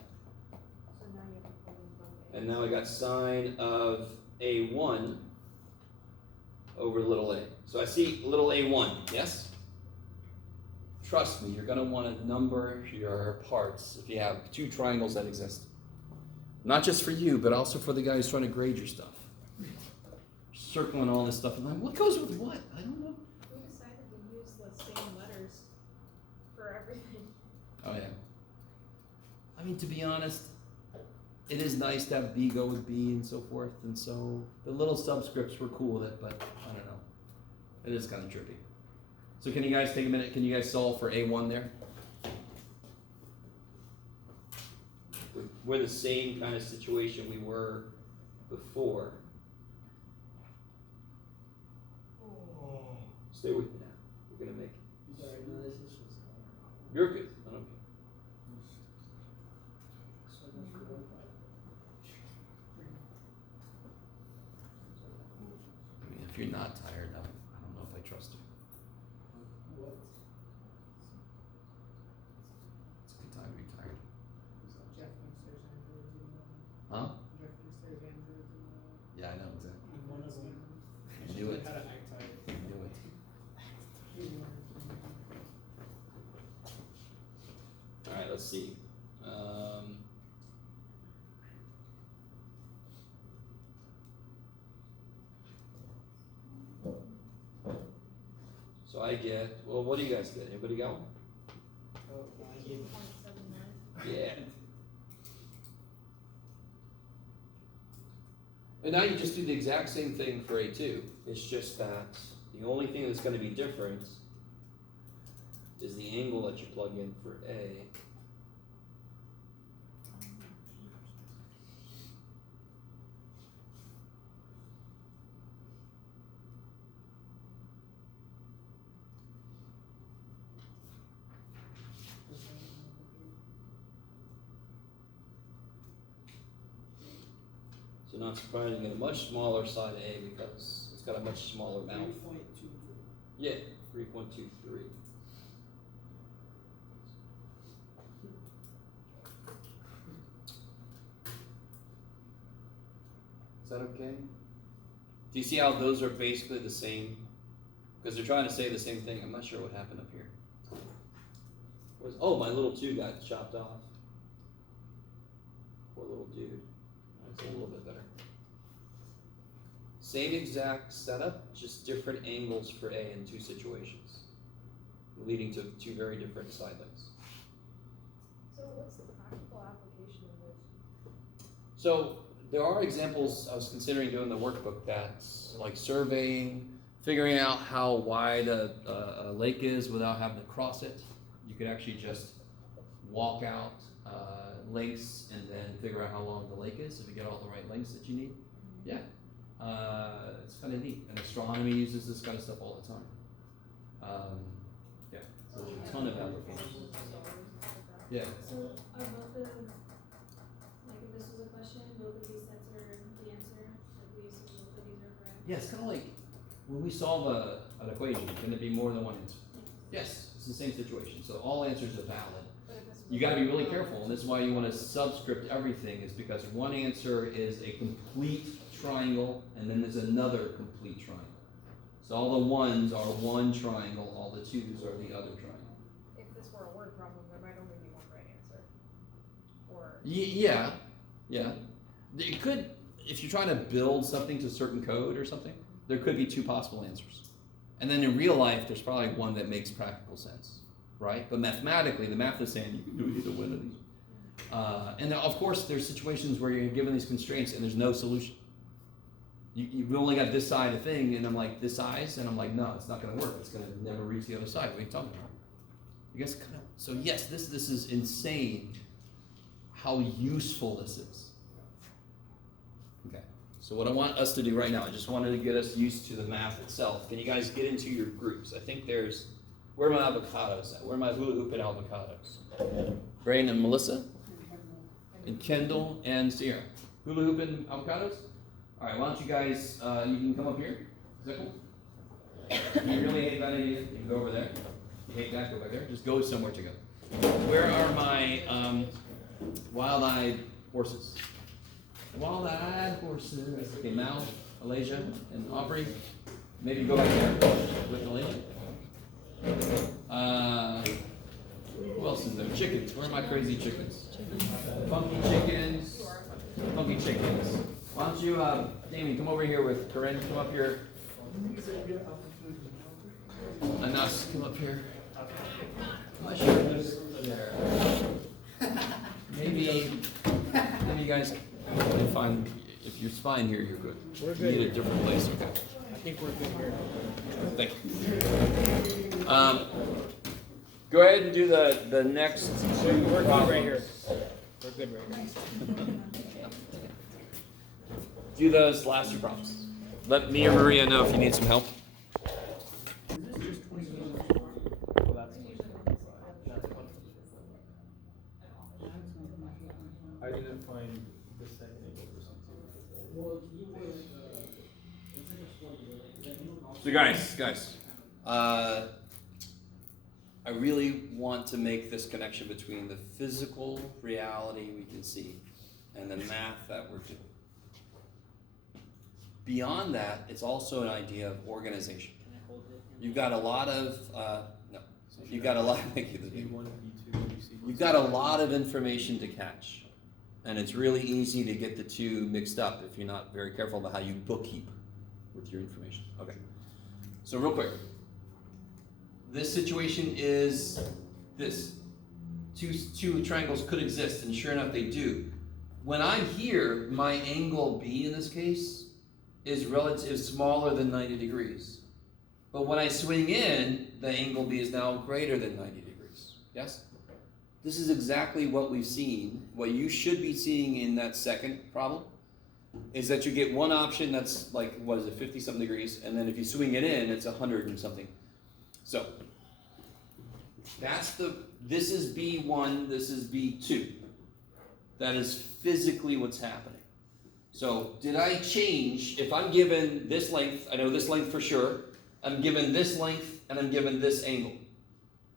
So now you have to pull in both A. And now I got sine of a1 over little a. So I see little a1, yes? Trust me, you're going to want to number your parts if you have two triangles that exist. Not just for you, but also for the guy who's trying to grade your stuff. Circling all this stuff, and like, what goes with what? I don't know. We decided to use the same letters for everything. Oh yeah. I mean, to be honest, it is nice to have B go with B and so forth, and so the little subscripts were cool with it, but I don't know. It is kind of trippy. So can you guys take a minute? Can you guys solve for A1 there? We're the same kind of situation we were before. Stay with me now. We're gonna make it. Sorry, no, this was. You're good. I don't care. I mean, if you're not tired, I don't know if I trust you. What? It's a good time to be tired. Jeff thinks there's androids in the Huh? Jeff thinks there's androids in the Yeah, I know exactly. in one of them. I knew it. How to act tired. I knew it. All right, let's see. So I get, well, what do you guys get? Anybody got one? Oh, I gave 2.79. Yeah. And now you just do the exact same thing for A2. It's just that the only thing that's going to be different is the angle that you plug in for A. So not surprising, get a much smaller side A because it's got a much smaller mouth. 3.23. Yeah, 3.23. Is that okay? Do you see how those are basically the same? Because they're trying to say the same thing. I'm not sure what happened up here. Oh, my little 2 got chopped off. Poor little dude. That's a little bit better. Same exact setup, just different angles for A in 2 situations, leading to 2 very different side lengths. So what's the practical application of this? So there are examples. I was considering doing the workbook that's like surveying, figuring out how wide a lake is without having to cross it. You could actually just walk out lengths and then figure out how long the lake is if you get all the right lengths that you need. Yeah, it's kind of neat. And astronomy uses this kind of stuff all the time. Yeah, so there's a ton of applications. Yeah. So are both of, like if this was a question, both of these sets are the answer, like we assume both of these are correct? Yeah, it's kind of like when we solve an equation, can there be more than one answer? Yes, it's the same situation. So all answers are valid. But if this You was got to be really like- careful, and this is why you want to subscript everything, is because one answer is a complete triangle, and then there's another complete triangle. So all the ones are one triangle, all the twos are the other triangle. If this were a word problem, there might only be one right answer. Or, Yeah. It could, if you're trying to build something to a certain code or something, there could be two possible answers. And then in real life, there's probably one that makes practical sense, right? But mathematically, the math is saying you can do either one of these. And then, of course, there's situations where you're given these constraints and there's no solution. You've only got this side of thing, and I'm like, this size? And I'm like, no, it's not going to work. It's going to never reach the other side. What are you talking about? You guys kind of, so yes, this is insane how useful this is. Okay, so what I want us to do right now, I just wanted to get us used to the math itself. Can you guys get into your groups? I think there's, where are my avocados at? Where are my hula hooping avocados? Brain and Melissa? And Kendall and Sierra. Hula hooping avocados? All right, why don't you guys, you can come up here. Is that cool? If you really hate that idea, you can go over there. If you hate that, go back there. Just go somewhere to go. Where are my wild-eyed horses? Wild-eyed horses. Okay, Mal, Alasia, and Aubrey. Maybe go back there with Alasia. Who else is there? Chickens. Where are my crazy chickens? Funky chickens. Funky chickens. Why don't you, Damien, come over here with Corinne. Come up here. Anas, come up here. My shoulders. There. Maybe you guys can find, if you're fine here, you're good. We're You good need a different place, okay. I think we're good here. Thank you. Go ahead and do the next two We're good problems. right here. We're good right here. Do those last two problems. Let me or Maria know if you need some help. I didn't find the second or something. So guys, I really want to make this connection between the physical reality we can see and the math that we're doing. Beyond that, it's also an idea of organization. You've got a lot of, you've got a lot, thank you. B1, B2, B2. You've got a lot of information to catch. And it's really easy to get the two mixed up if you're not very careful about how you bookkeep with your information. Okay. So real quick. This situation is this. Two triangles could exist, and sure enough they do. When I'm here, my angle B in this case is smaller than 90 degrees. But when I swing in, the angle B is now greater than 90 degrees. Yes? This is exactly what we've seen. What you should be seeing in that second problem is that you get one option that's like, 50-something degrees, and then if you swing it in, it's 100 and something. So, this is B1, this is B2. That is physically what's happening. So, did I change, if I'm given this length, I know this length for sure, I'm given this length, and I'm given this angle.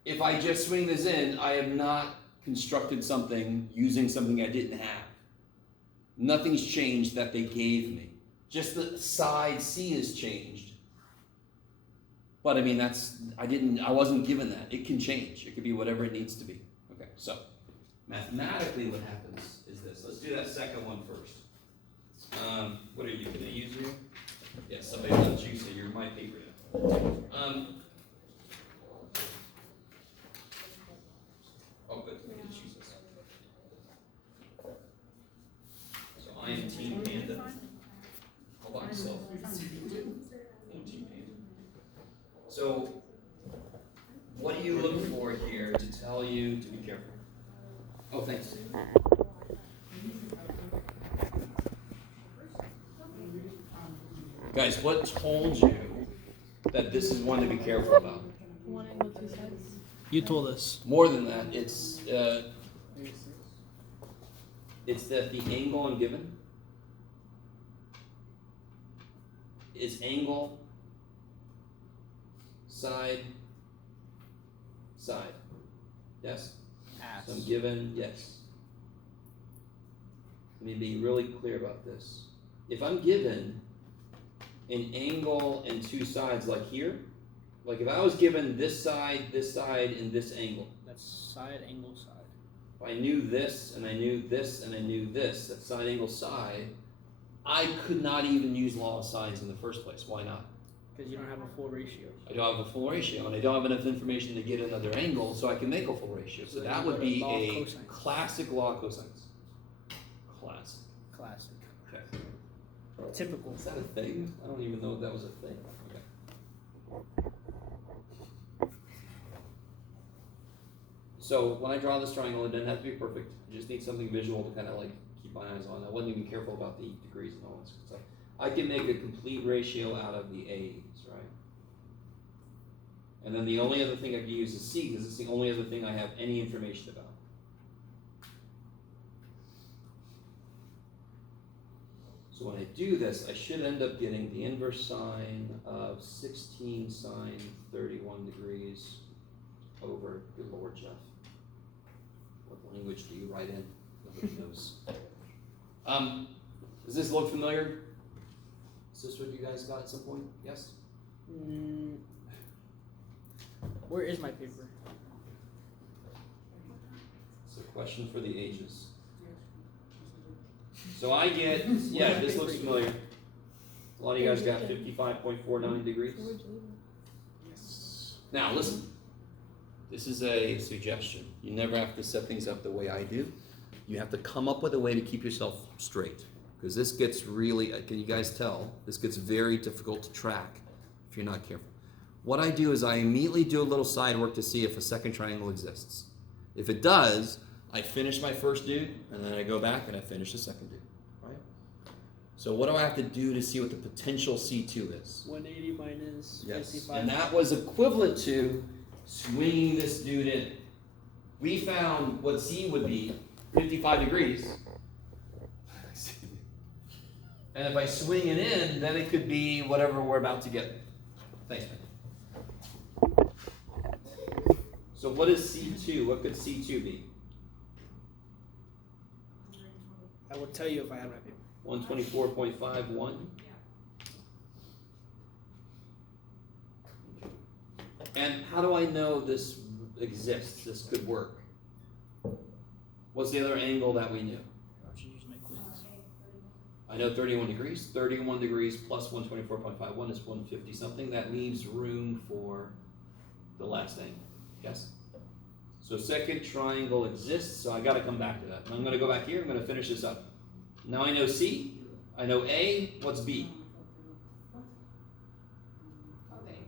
If I just swing this in, I have not constructed something using something I didn't have. Nothing's changed that they gave me. Just the side C has changed. But I mean, I wasn't given that. It can change. It could be whatever it needs to be. Okay, so mathematically what happens is this. Let's do that second one first. What are you, can I use you? Yes, somebody left you, so you're my paper now. Oh, good. We can choose this. So I am Team Panda. All by myself. I'm Team Panda. So, what do you look for here to tell you to be careful? Oh, thanks. Guys, what told you that this is one to be careful about? one angle, two sides. You told us. More than that, it's that the angle I'm given is angle side, side. Yes? Pass. So I'm given, yes. Let me be really clear about this. If I'm given an angle and two sides like here, like if I was given this side, and this angle, That's side, angle, side. if I knew this, and I knew this, and I knew this, that side, angle, side, I could not even use law of sides in the first place. Why not? Because you don't have a full ratio. I don't have a full ratio, and I don't have enough information to get another angle, so I can make a full ratio. So So that you would go to be law of a cosines. classic law of cosines. Classic. Classic. Okay. Typical. Is that a thing? I don't even know if that was a thing. Okay. So when I draw this triangle, it doesn't have to be perfect. I just need something visual to kind of like keep my eyes on. I wasn't even careful about the degrees and all that stuff. I can make a complete ratio out of the A's, right? And then the only other thing I can use is C, because it's the only other thing I have any information about. So when I do this, I should end up getting the inverse sine of 16 sine 31 degrees over, good Lord, Jeff. What language do you write in? Nobody knows. Does this look familiar? Is this what you guys got at some point? Yes? Where is my paper? It's a question for the ages. So I get, yeah, this looks familiar. A lot of you guys got 55.49 degrees. Yes. Now, listen. This is a suggestion. You never have to set things up the way I do. You have to come up with a way to keep yourself straight. Because this gets really, can you guys tell? This gets very difficult to track if you're not careful. What I do is I immediately do a little side work to see if a second triangle exists. If it does, I finish my first dude, and then I go back and I finish the second dude, right? So what do I have to do to see what the potential C2 is? 180 minus Yes, 55. and that was equivalent to swinging this dude in. We found what C would be 55 degrees. And if I swing it in, then it could be whatever we're about to get. Thanks, man. So what is C2? What could C2 be? I would tell you if I had my paper. 124.51? And how do I know this exists, this could work? What's the other angle that we knew? I should use my quiz. I know 31 degrees. 31 degrees plus 124.51 is 150 something. That leaves room for the last angle. Yes? So second triangle exists, so I gotta come back to that. I'm gonna go back here, I'm gonna finish this up. Now I know C, I know A, what's B? Okay.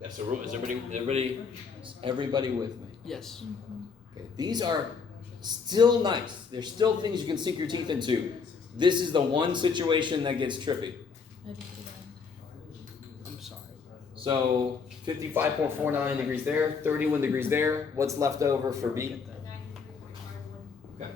That's a rule. Is everybody with me? Yes. Okay, these are still nice. There's still things you can sink your teeth into. This is the one situation that gets trippy. I'm sorry. So 55.49 degrees there, 31 degrees there. What's left over for B? 93.51. Okay.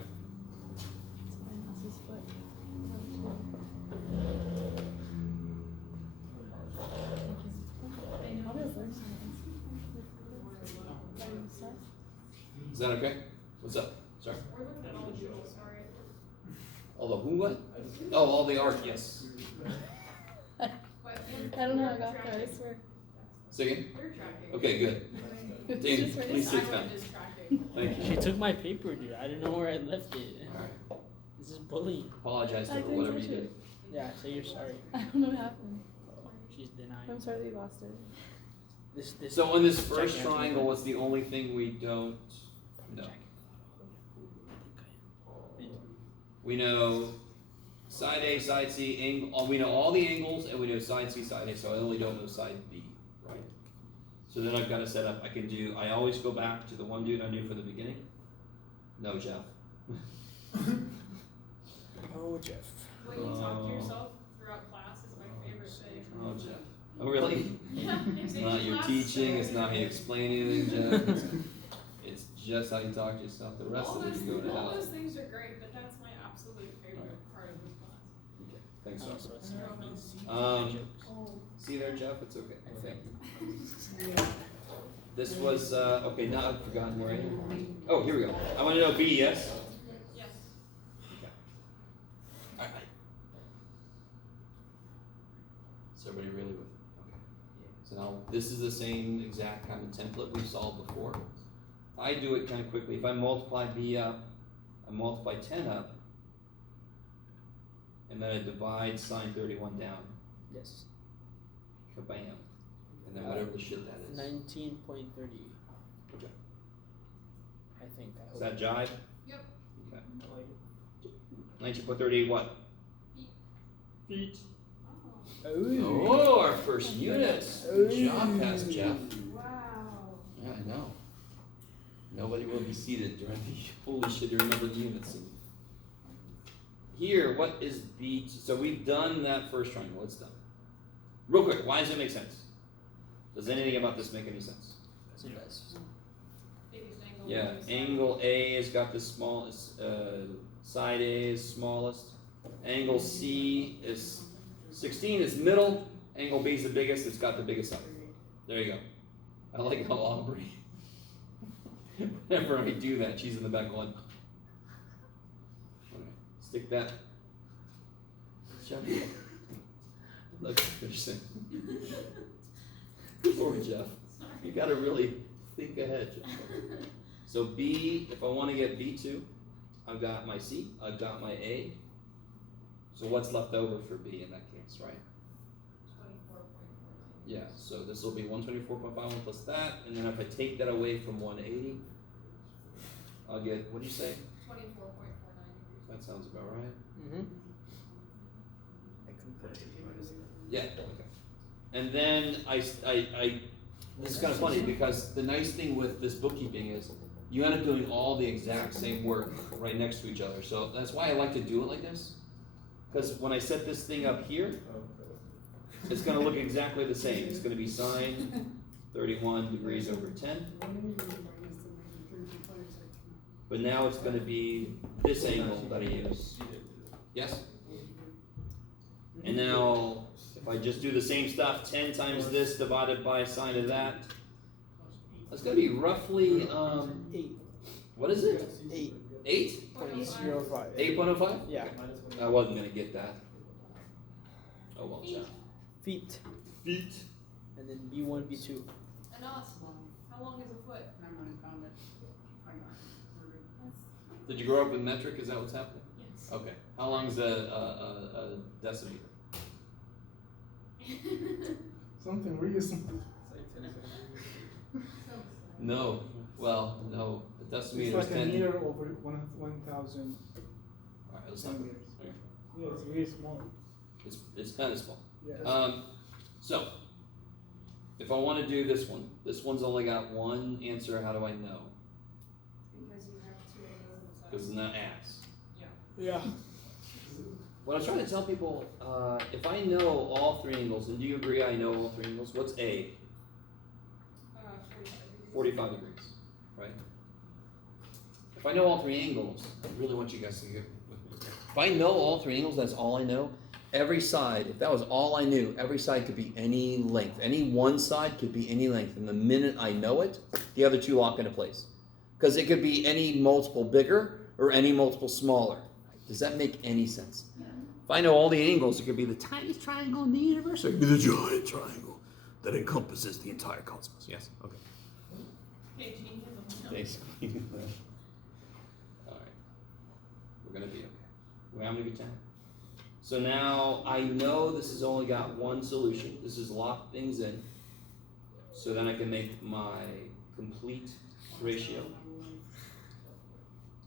Is that okay? What's up? Sorry. We're looking at all the people, sorry. All the who what? Oh, all the art, yes. But I don't know how I got there, I swear. Say again? You're tracking. Okay, good. It's Dan, just right please aside. sit down. Is tracking. Thank you. She took my paper, dude. I didn't know where I left it. Alright. This is bullying. Apologize to I her, didn't whatever touch you did. it. Yeah, say you're sorry. I don't know what happened. She's denying. I'm sorry that you lost it. This. So on this first Jackie, triangle, what's the only thing we don't know? We know side A, side C, angle, we know all the angles, and we know side C, side A, so I only don't know side B, right? So then I've got to set up, I always go back to the one dude I knew from the beginning. No, Jeff. Oh, Jeff. When you talk to yourself throughout class is my favorite thing. Oh, Jeff. Oh, really? Yeah. It's not your teaching, it's not how you explain anything, Jeff. It's just how you talk to yourself. The rest All of it those, you go to all hell. those things are great, but that's my absolute favorite part of this class. think so. So it's not easy. Oh, See there, Jeff? It's okay. I think. This was, okay, now I've forgotten where I am. Oh, here we go. I want to know B, yes? Yes. Alright. Is everybody really with? Okay. So now, this is the same exact kind of template we've solved before. I do it kind of quickly. If I multiply B up, I multiply 10 up, and then I divide sine 31 down. Yes. Kabam. And then whatever the shit that is. 19.30. Okay. I think. I Does hope. that jive? Yep. Okay. 19.38 what? Feet. Oh. Oh, our first unit. Good job, Pastor Jeff. Wow. Yeah, I know. Nobody will be seated during the holy shit, you remember the units. Here, what is B? So we've done that first triangle, it's done. Real quick, why does it make sense? Does anything about this make any sense? Yes, it does. Biggest angle. Yeah, biggest side. angle A has got the smallest, side A is smallest. Angle C is 16, is middle. Angle B is the biggest, it's got the biggest side. There you go. I like how Aubrey, whenever I do that, she's in the back going, okay, stick that. Jeff, look, interesting. Poor Jeff. You gotta really think ahead, Jeff. So B, if I wanna get B2, I've got my C, I've got my A. So what's left over for B in that case, right? 24.49. Yeah, so this will be 124.51 plus that, and then if I take that away from 180, I'll get, what do you say? 24.49 degrees. That sounds about right. Mm-hmm. I concur. Yeah, okay. And then this is kind of funny because the nice thing with this bookkeeping is you end up doing all the exact same work right next to each other. So that's why I like to do it like this. Because when I set this thing up here, it's going to look exactly the same. It's going to be sine 31 degrees over 10. But now it's going to be this angle that I use. Yes? And now, if I just do the same stuff, 10 times this divided by sine of that, that's going to be roughly, 8. what is it? 8. 8? 0.05. 8.05? Yeah. I wasn't going to get that. Oh well, Jeff. Feet. Feet. And then B1, B2. And us, how long is a foot? Did you grow up with metric? Is that what's happening? Yes. Okay. How long is a decimeter? Something really simple. No. Well, no. A It's decimeter is like a 10. meter over 1,000 Alright, let's not. centimeters. Yeah, it's really small. It's kind of small. Yeah. So, if I want to do this one's only got one answer. How do I know? Because you have two angles in the side. Because it's not ass. Yeah. What I'm trying to tell people, if I know all three angles, and do you agree I know all three angles? What's A? 45 degrees, right? If I know all three angles, I really want you guys to get with me. If I know all three angles, that's all I know. Every side, if that was all I knew, every side could be any length. Any one side could be any length. And the minute I know it, the other two lock into place. Because it could be any multiple bigger or any multiple smaller. Does that make any sense? If I know all the angles, it could be the tiniest triangle in the universe, or it could be the giant triangle that encompasses the entire cosmos. Yes? Okay. Okay, Gene, give them. Basically. Alright. We're gonna be okay. We're having a good time. So now I know this has only got one solution. This is lock things in. So then I can make my complete ratio.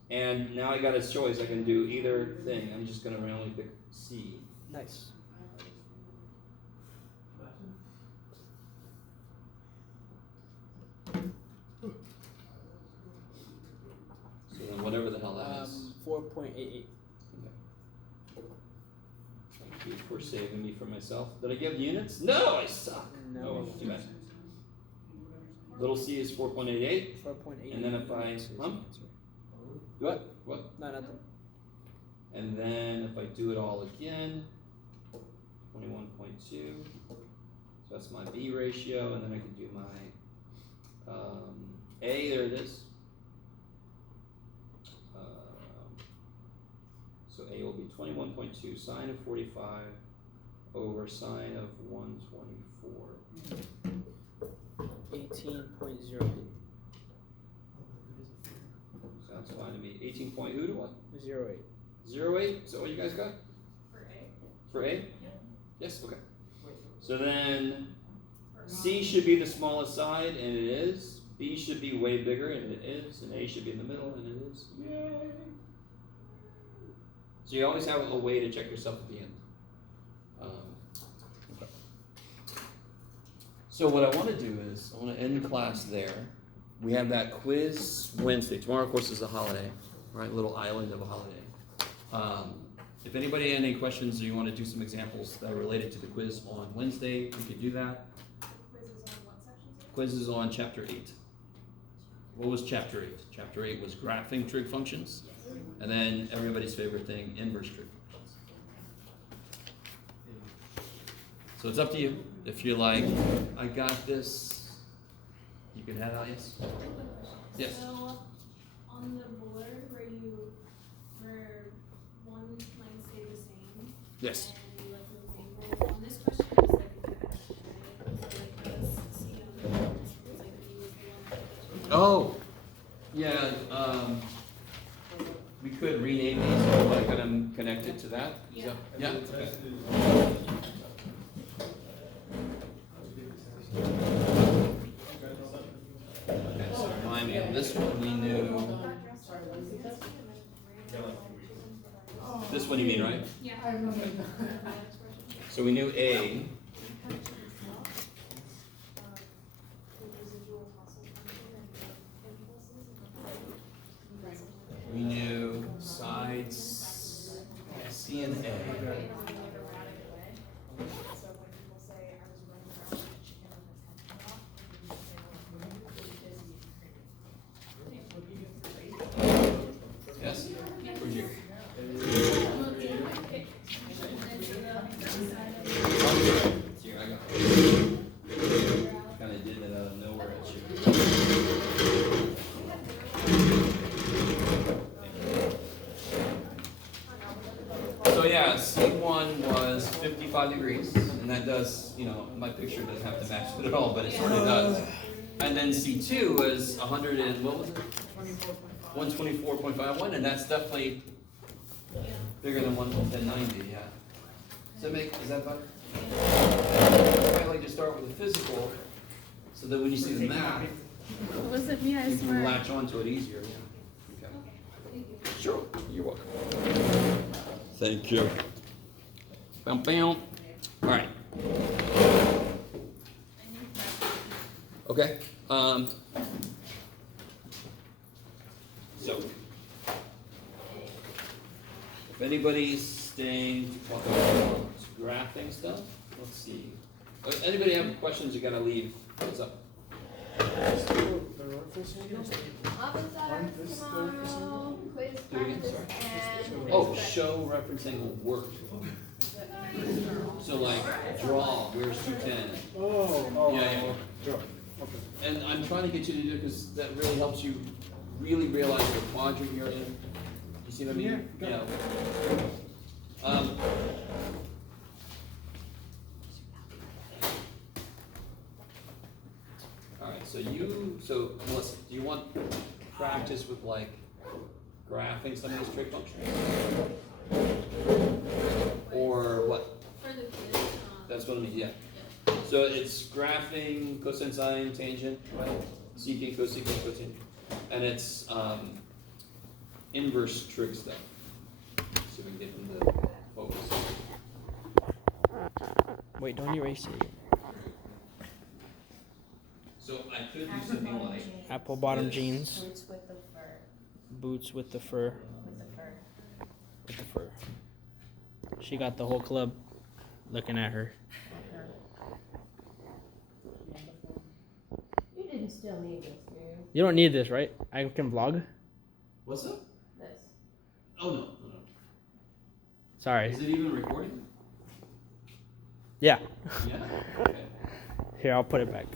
And now I got a choice. I can do either thing. I'm just gonna randomly pick C. Nice. So then whatever the hell that is. 4.88. Thank you for saving me from myself. Did I give units? No, I suck. No. Oh, well, too bad. Little c is 4.88. 4.88. And then if I- is the huh? answer. What? What? No, nothing. And then if I do it all again, 22. So that's my B ratio, and then I can do my A, there it is. So A will be 21.2 sine of 45 over sine of 124. 18.08. Sounds fine to me. 18 point who to what? 08. 08? Is that what you guys got? For A. For A? Yes, okay. So then C should be the smallest side, and it is. B should be way bigger, and it is. And A should be in the middle, and it is. Yay! So you always have a way to check yourself at the end. Okay. So what I want to do is, I want to end class there. We have that quiz Wednesday. Tomorrow, of course, is a holiday, right? Little island of a holiday. If anybody had any questions or you want to do some examples that are related to the quiz on Wednesday, we could do that. Quizzes on what section? Quiz is on chapter 8. What was chapter 8? Chapter 8 was graphing trig functions. And then everybody's favorite thing, inverse trig functions. So it's up to you. If you're like, I got this, you can head out, yes? Yes. So, on the board where one might stay the same. Yes. And you like the example, on this question, it's like a dash, right? So like this, C on the board, it's like B was the one. Oh, yeah, we could rename these, so I got them connected to that. Yeah. So- yeah, okay. Okay, so remind me of this one, we knew, this one you mean, right? Yeah. So we knew A, we knew sides C and A. Yes? Where'd you? Here, I got it. Kinda did it out of nowhere at you. So yeah, C1 was 55 degrees, and that does, my picture doesn't have to match it at all, but it sort of does. And then C2 was 100 and, what was it? 124.51, and that's definitely bigger than 1090, yeah. Is that better? I like to start with the physical, so that when you see the math, It wasn't me, I you can swear. latch onto it easier, yeah. Okay. Sure, you're welcome. Thank you. Bam, bam. All right. Okay. So, if anybody's staying to talk about graphing stuff, let's see. Anybody have questions? You gotta leave. What's up? Avatar tomorrow, quiz Do it again, practice, sorry. and. Oh, show referencing will work. So like, draw, where's 210? Oh, Yeah, yeah. sure, okay. And I'm trying to get you to do it because that really helps you really realize the quadrant you're in. You see what I mean? Yeah, got it. All right, so Melissa, do you want practice with like graphing some of these trig functions? Or what? For the quiz, That's what I mean, yeah. So it's graphing cosine, sine, tangent, right? Secant, cosecant, cotangent. And it's inverse trig stuff. So we can get into focus. Wait, don't erase it. So I could do something like Apple bottom Yes. jeans, Boots with the fur. boots with the fur. With the fur. With the fur. She got the whole club looking at her. You didn't still need this, do you? You don't need this, right? I can vlog. what's up? This. Oh no. Sorry. Is it even recording? Yeah. Yeah? Okay. Here, I'll put it back.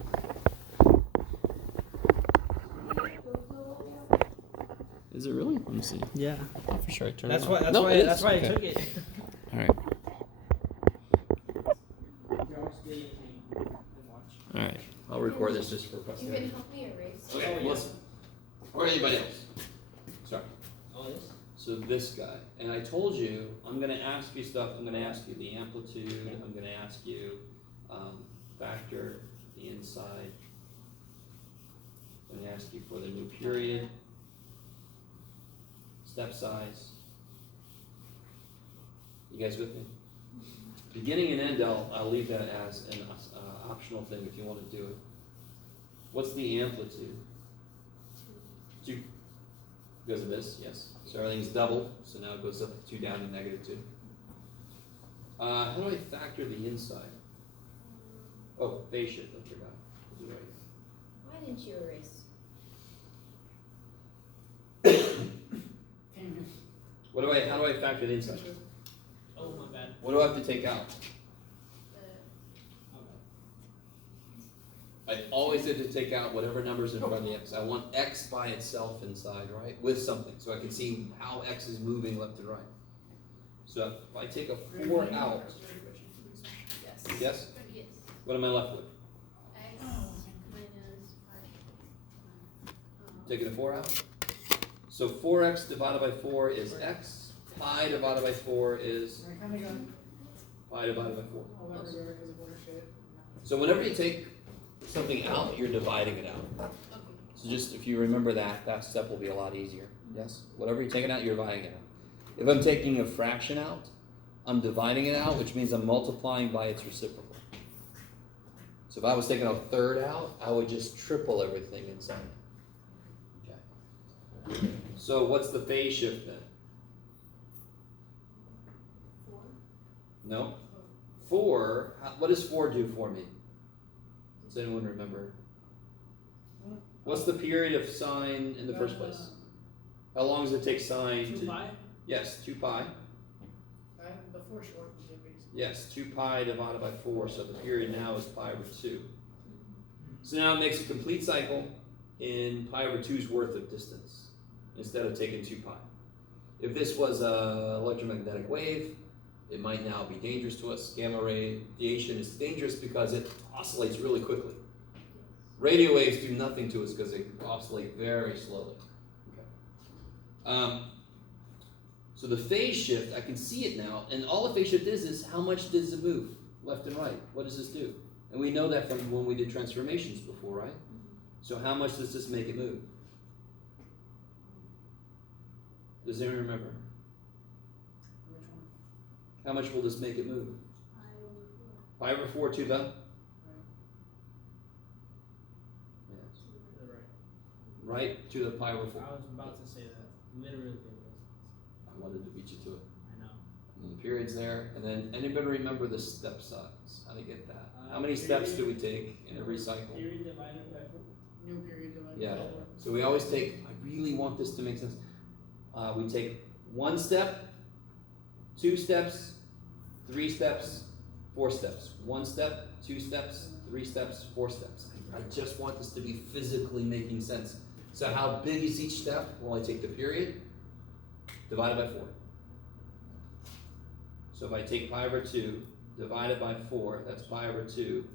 Is it really? Let me see. Yeah. Oh, for sure I turned That's it why. on. That's No, why. it That's is. why Okay. I took it. Alright. Alright. I'll record this just for You posterity. can help me erase. Okay, listen. Or anybody else. Sorry. Oh, this. So this guy, and I told you, I'm gonna ask you stuff, I'm gonna ask you the amplitude, I'm gonna ask you, factor, the inside. I'm gonna ask you for the new period, step size. You guys with me? Beginning and end, I'll leave that as an optional thing if you wanna do it. What's the amplitude? 2. Because of this, yes. So everything's double, so now it goes up 2 down to -2. How do I factor the inside? Oh, phase shift, I forgot. We'll do it Why didn't you erase? how do I factor the inside? Oh my bad. What do I have to take out? I always have to take out whatever number's in front of the x. I want x by itself inside, right? With something, so I can see how x is moving left to right. So if I take a 4 out, Yes. yes? Yes. What am I left with? X minus 5. Taking the 4 out. So 4x divided by 4 is x. Pi divided by 4 is pi divided by 4. So whenever you take something out, you're dividing it out. Okay. So just if you remember that, that step will be a lot easier. Yes? Whatever you're taking out, you're dividing it out. If I'm taking a fraction out, I'm dividing it out, which means I'm multiplying by its reciprocal. So if I was taking a third out, I would just triple everything inside. Okay. So what's the phase shift then? 4. No. 4, what does 4 do for me? Does anyone remember? What's the period of sine in the first place? How long does it take sine to? Yes, 2 pi. The 4 short was it basically. Yes, 2 pi divided by 4, so the period now is pi over 2. So now it makes a complete cycle in pi over 2's worth of distance instead of taking 2 pi. If this was an electromagnetic wave, it might now be dangerous to us. Gamma radiation is dangerous because it oscillates really quickly. Radio waves do nothing to us because they oscillate very slowly. Okay. So the phase shift, I can see it now, and all the phase shift is how much does it move, left and right? What does this do? And we know that from when we did transformations before, right? So how much does this make it move? Does anyone remember? How much will this make it move? Pi over 4 to the? Yes. Right to the pi over 4. I was about to say that. Literally. I wanted to beat you to it. I know. And the period's there, and then anybody remember the step size? How to get that? How many steps do we take in every cycle? Period divided by 4. New period divided Yeah. by 4. So we always take, I really want this to make sense. We take 1 step, 2 steps, 3 steps, 4 steps. 1 step, 2 steps, 3 steps, 4 steps. I just want this to be physically making sense. So how big is each step? Well, I take the period divided by 4. So if I take pi over 2 divided by 4, that's pi over 2,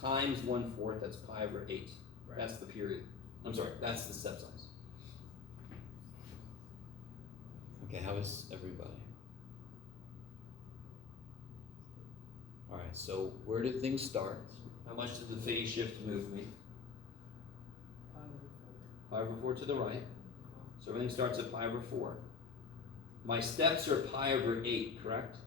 times 1/4, that's pi over 8. Right. That's the period. I'm sorry, that's the step size. Okay, how is everybody? Alright, so where did things start? How much did the phase shift move me? Pi over 4 to the right. So everything starts at pi over 4. My steps are pi over 8, correct?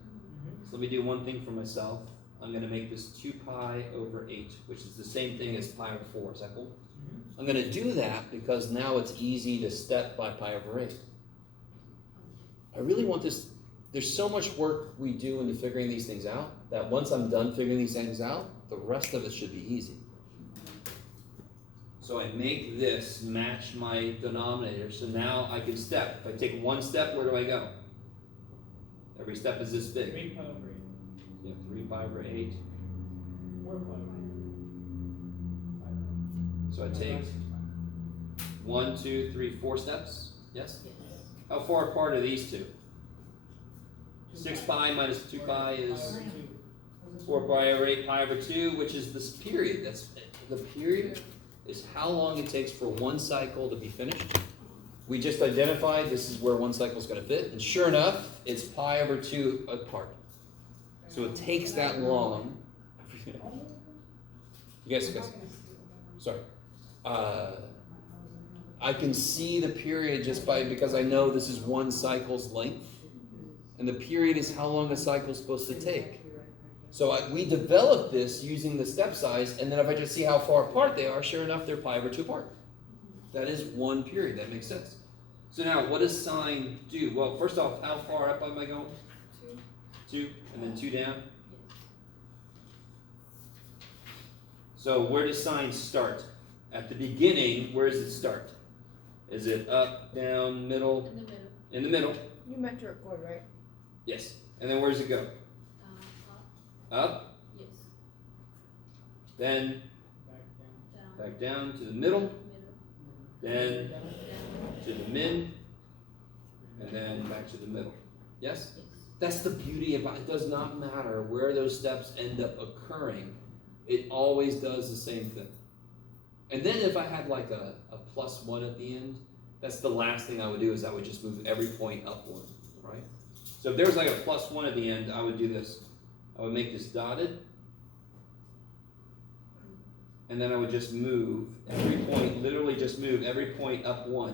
So let me do one thing for myself. I'm going to make this 2 pi over 8, which is the same thing as pi over 4. Is that cool? I'm going to do that because now it's easy to step by pi over 8. I really want this. There's so much work we do into figuring these things out that once I'm done figuring these things out, the rest of it should be easy. So I make this match my denominator, so now I can step. If I take 1 step, where do I go? Every step is this big. 3 pi over 8. Yeah, 3 pi over 8. So I take 1, 2, 3, 4 steps. Yes? Yes. How far apart are these two? 6 pi minus 2 pi is 4 pi over 8 pi over 2, which is this period. That's the period is how long it takes for one cycle to be finished. We just identified this is where one cycle is going to fit, and sure enough, it's pi over 2 apart. So it takes that long. You guys, sorry. I can see the period just because I know this is one cycle's length, and the period is how long a cycle is supposed to take. So we developed this using the step size, and then if I just see how far apart they are, sure enough, they're pi over 2 apart. That is one period. That makes sense. So now, what does sine do? Well, first off, how far up am I going? 2, and then 2 down. So where does sine start? At the beginning, where does it start? Is it up, down, middle? In the middle. In the middle. You meant to record, right? Yes. And then where does it go? Up. Up, Yes. then Down. back down to the middle, Middle. then Down. to the min, and then back to the middle. Yes? Yes. That's the beauty about it. Does not matter where those steps end up occurring. It always does the same thing. And then if I had like a +1 at the end, that's the last thing I would do is I would just move every point up 1, right? So if there was like a +1 at the end, I would do this. I would make this dotted, and then I would just move every point, literally just move every point up 1.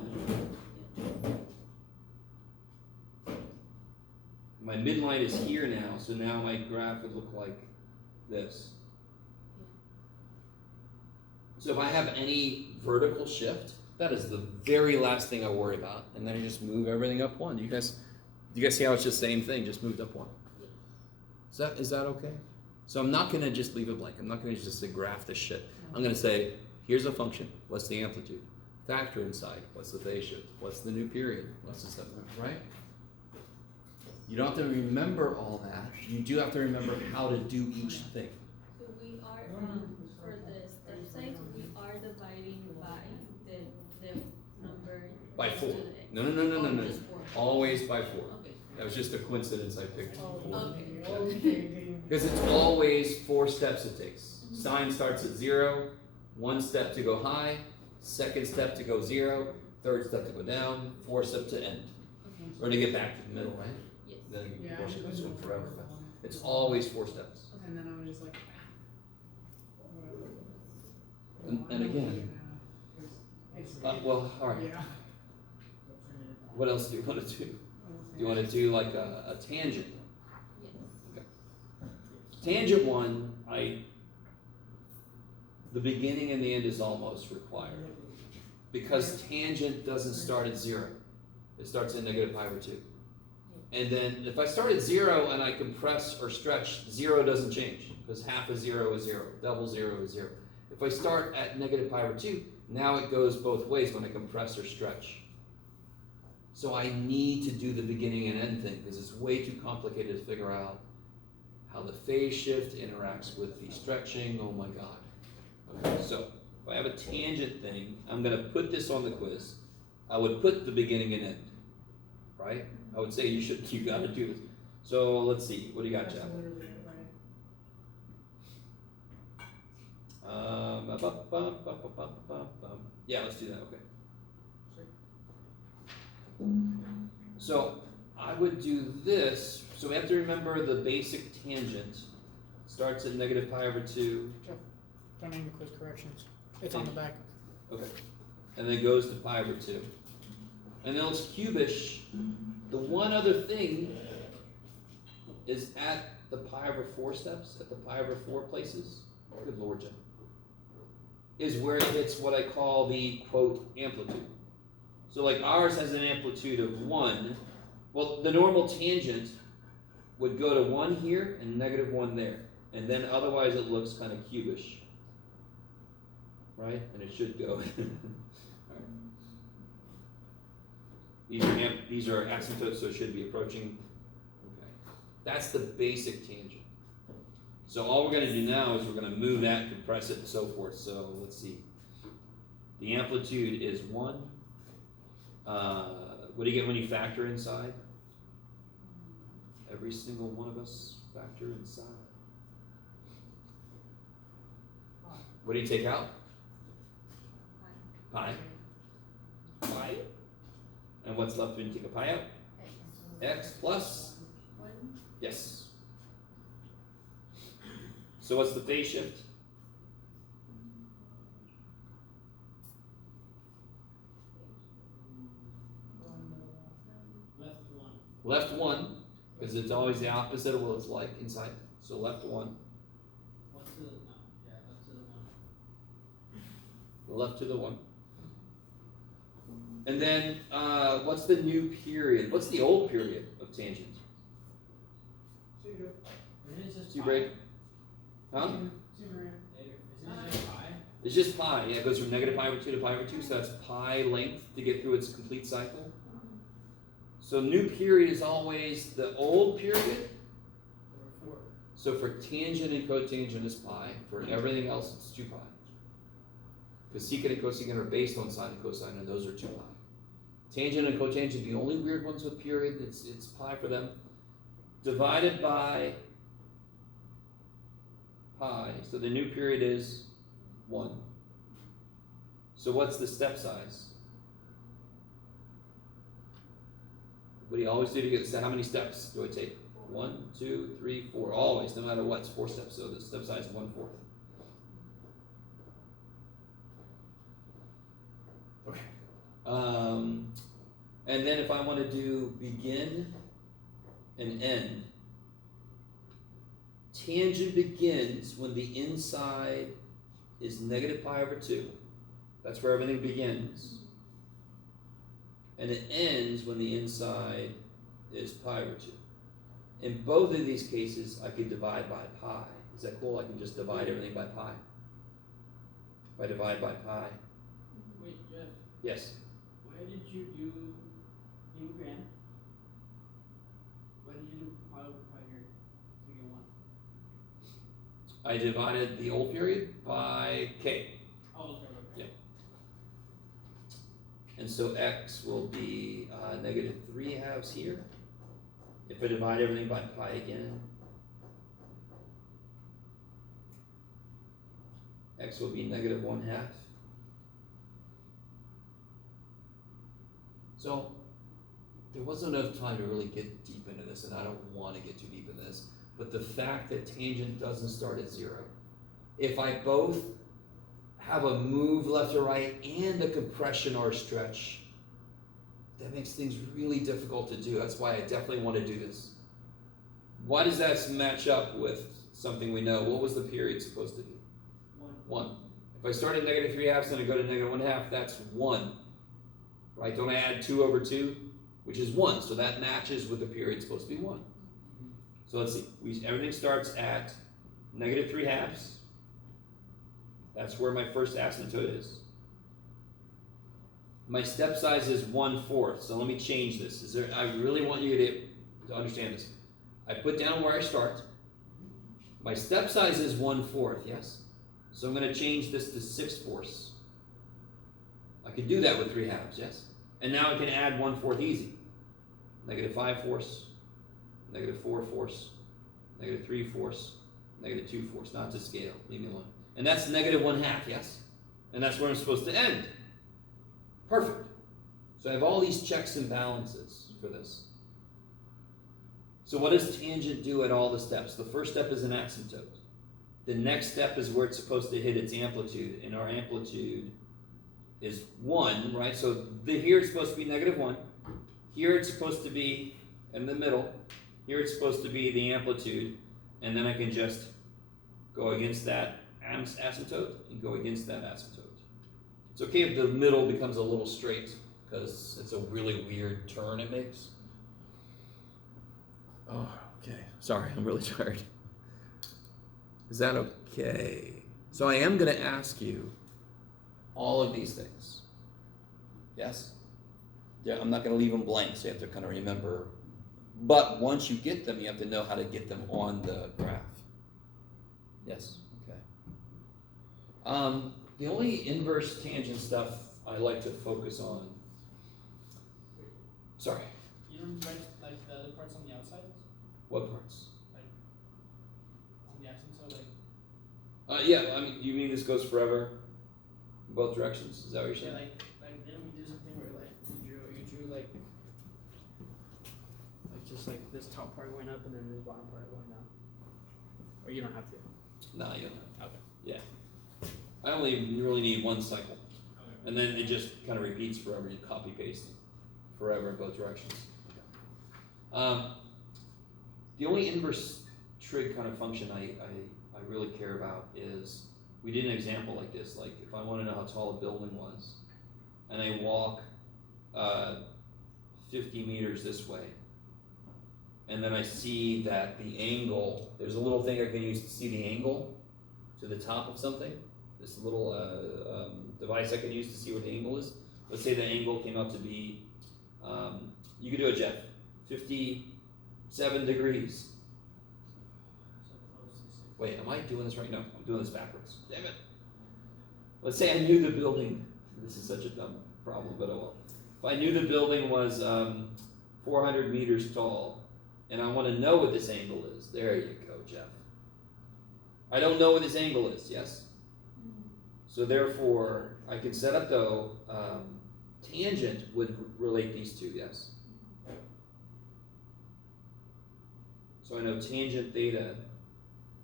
My midline is here now, so now my graph would look like this. So if I have any vertical shift, that is the very last thing I worry about, and then I just move everything up 1. Do you guys see how it's just the same thing, just moved up 1? Is that okay? So I'm not gonna just leave it blank. I'm not gonna just say graph this shit. I'm gonna say, here's a function. What's the amplitude? Factor inside. What's the phase shift? What's the new period? What's the step, right? You don't have to remember all that. You do have to remember how to do each thing. So we are, for the step size, we are dividing by the number. By next 4. to the- No. Just 4. Always by 4. Okay. That was just a coincidence I picked 4. Okay. Because it's always 4 steps it takes. Sine starts at 0, 1 step to go high, 2nd step to go 0, 3rd step to go down, 4th step to end. Okay. Or to get back to the middle, right? Yes. Then of course it goes on forever. But it's always 4 steps. And then I was just like, And again, well, all right. yeah. What else do you want to do? You want to do like a tangent? Yes. Tangent 1, the beginning and the end is almost required. Because tangent doesn't start at 0. It starts at negative pi over 2. And then if I start at 0 and I compress or stretch, 0 doesn't change. Because half of 0 is 0. Double 0 is 0. If I start at negative pi over 2, now it goes both ways when I compress or stretch. So I need to do the beginning and end thing because it's way too complicated to figure out how the phase shift interacts with the stretching. Oh my God. Okay, so if I have a tangent thing, I'm going to put this on the quiz. I would put the beginning and end, right? I would say you got to do this. So let's see. What do you got, Jeff? Yeah, let's do that. Okay. So I would do this. So we have to remember the basic tangent starts at negative pi over 2. Don't need to quiz corrections. It's on the back. Okay. And then goes to pi over 2. And then it's cubish. The one other thing is at the pi over 4 steps, at the pi over 4 places. Good Lord, Jim. Is where it hits what I call the, quote, amplitude. So like ours has an amplitude of 1. Well, the normal tangent would go to 1 here and negative 1 there. And then otherwise it looks kind of cubish. Right? And it should go. These are asymptotes, so it should be approaching. Okay. That's the basic tangent. So all we're going to do now is we're going to move that, compress it, and so forth. So let's see. The amplitude is 1. What do you get when you factor inside? Every single one of us factor inside. What do you take out? Pi. Pi. And what's left when you take a pi out? X plus? Yes. So what's the phase shift? Left 1, because it's always the opposite of what it's like inside. So left 1. Left to the 1. And then, what's the new period? What's the old period of tangent? Two break? Huh? It's just pi. Yeah, it goes from negative pi over 2 to pi over 2, so that's pi length to get through its complete cycle. So new period is always the old period. So for tangent and cotangent is pi. For everything else, it's 2 pi. Because secant and cosecant are based on sine and cosine, and those are 2 pi. Tangent and cotangent, the only weird ones with period, it's pi for them. Divided by pi, so the new period is 1. So what's the step size? What do you always do to get, so how many steps do I take? 1, 2, 3, 4, always, no matter what, it's 4 steps, so the step size is 1/4. Okay. And then if I want to do begin and end, tangent begins when the inside is negative pi over 2. That's where everything begins. And it ends when the inside is pi over 2. In both of these cases, I could divide by pi. Is that cool? I can just divide everything by pi. If I divide by pi. Wait, Jeff, Yes. why did you do Ingram? Why did you do pi over pi here to get 1? I divided the old period by k. Oh, okay. Yeah. And so x will be negative 3/2 here. If I divide everything by pi again, x will be negative 1/2. So there wasn't enough time to really get deep into this, and I don't want to get too deep in this, but the fact that tangent doesn't start at 0, if I both have a move left or right and a compression or a stretch, that makes things really difficult to do. That's why I definitely want to do this. Why does that match up with something we know? What was the period supposed to be? 1. If I start at negative 3/2 and I go to negative 1/2, that's 1. Right? Don't I add 2 over 2, which is 1. So that matches with the period supposed to be 1. So let's see. Everything starts at negative 3/2. That's where my first asymptote is. My step size is 1/4. So let me change this. I really want you to understand this. I put down where I start. My step size is 1/4, yes? So I'm going to change this to 6/4. I can do that with 3/2, yes? And now I can add 1/4 easy. Negative 5/4, negative 4/4, negative 3/4, negative 2/4. Not to scale, leave me alone. And that's negative 1/2, yes? And that's where I'm supposed to end. Perfect. So I have all these checks and balances for this. So what does tangent do at all the steps? The first step is an asymptote. The next step is where it's supposed to hit its amplitude, and our amplitude is 1, right? So here it's supposed to be negative 1. Here it's supposed to be in the middle. Here it's supposed to be the amplitude, and then I can just go against that asymptote and go against that asymptote. It's okay if the middle becomes a little straight, because it's a really weird turn it makes. Oh, okay. Sorry, I'm really tired. Is that okay? So I am going to ask you all of these things. Yes? Yeah, I'm not going to leave them blank, so you have to kind of remember. But once you get them, you have to know how to get them on the graph. Yes? Okay. The only inverse tangent stuff I like to focus on. Sorry, You don't write like the other parts on the outside, what parts? on the accent, so like, Yeah, I mean, you mean this goes forever? In both directions, is that what you're yeah, saying? like didn't we do something where like you drew like just like this top part went up and then this bottom part went down? Or you don't have to? Nah, you don't have. Okay. Yeah. You really need one cycle. And then it just kind of repeats forever, you copy paste forever in both directions. The only inverse trig kind of function I really care about is, we did an example like this, like if I want to know how tall a building was, and I walk 50 meters this way, and then I see that the angle, there's a little thing I can use to see the angle to the top of something, this little device I can use to see what the angle is. Let's say the angle came out to be, you could do it, Jeff, 57 degrees. So close to 6. Wait, am I doing this right? No, I'm doing this backwards. Damn it. Let's say I knew the building, this is such a dumb problem, but oh well. If I knew the building was 400 meters tall, and I want to know what this angle is, there you go, Jeff. I don't know what this angle is, yes? So therefore, I can set up though, tangent would relate these two, yes? So I know tangent theta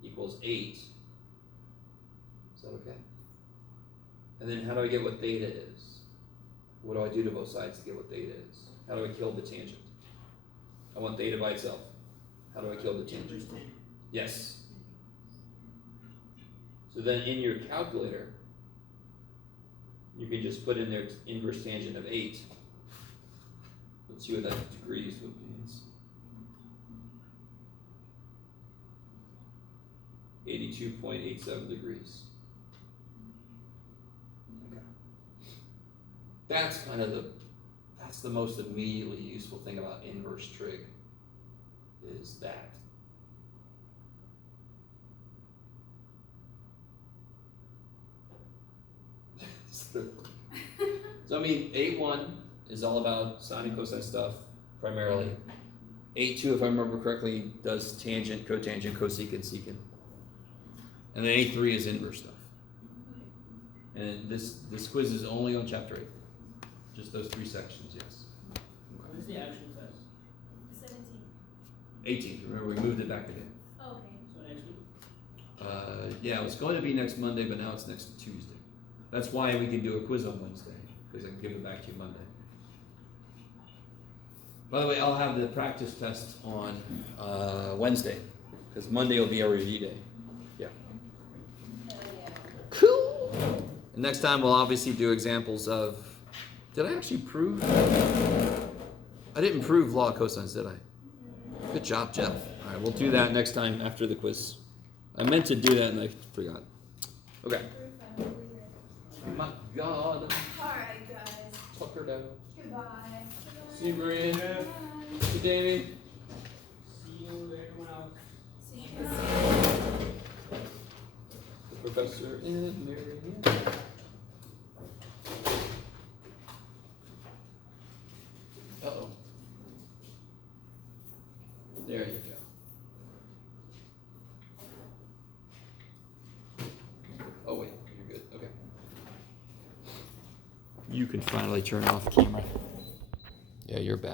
equals 8. Is that okay? And then how do I get what theta is? What do I do to both sides to get what theta is? How do I kill the tangent? I want theta by itself. How do I kill the tangent? Yes. So then in your calculator, you can just put in there inverse tangent of 8. Let's see what that degrees would be. 82.87 degrees. Okay. That's kind of that's the most immediately useful thing about inverse trig, is that. So I mean, 8.1 is all about sine and cosine stuff, primarily. 8.2, if I remember correctly, does tangent, cotangent, cosecant, secant. And then 8.3 is inverse stuff. And this quiz is only on chapter 8. Just those 3 sections, yes. When is the actual test? 17. 18th, remember we moved it back again. Oh, okay. So next week? Yeah, it was going to be next Monday, but now it's next Tuesday. That's why we can do a quiz on Wednesday, because I can give it back to you Monday. By the way, I'll have the practice test on Wednesday, because Monday will be our review day. Yeah. Cool. And next time we'll obviously do examples of, did I actually prove? I didn't prove law of cosines, did I? Good job, Jeff. All right, we'll do that next time after the quiz. I meant to do that and I forgot. Okay. My God. Alright, guys. Tuck her down. Goodbye. See you, Maria. Yeah. See you, Davey. See you, everyone else. See you guys. The professor and Mary. Uh-oh. There you go. Oh wait, you're good. Okay. You can finally turn off camera. Yeah, you're bad.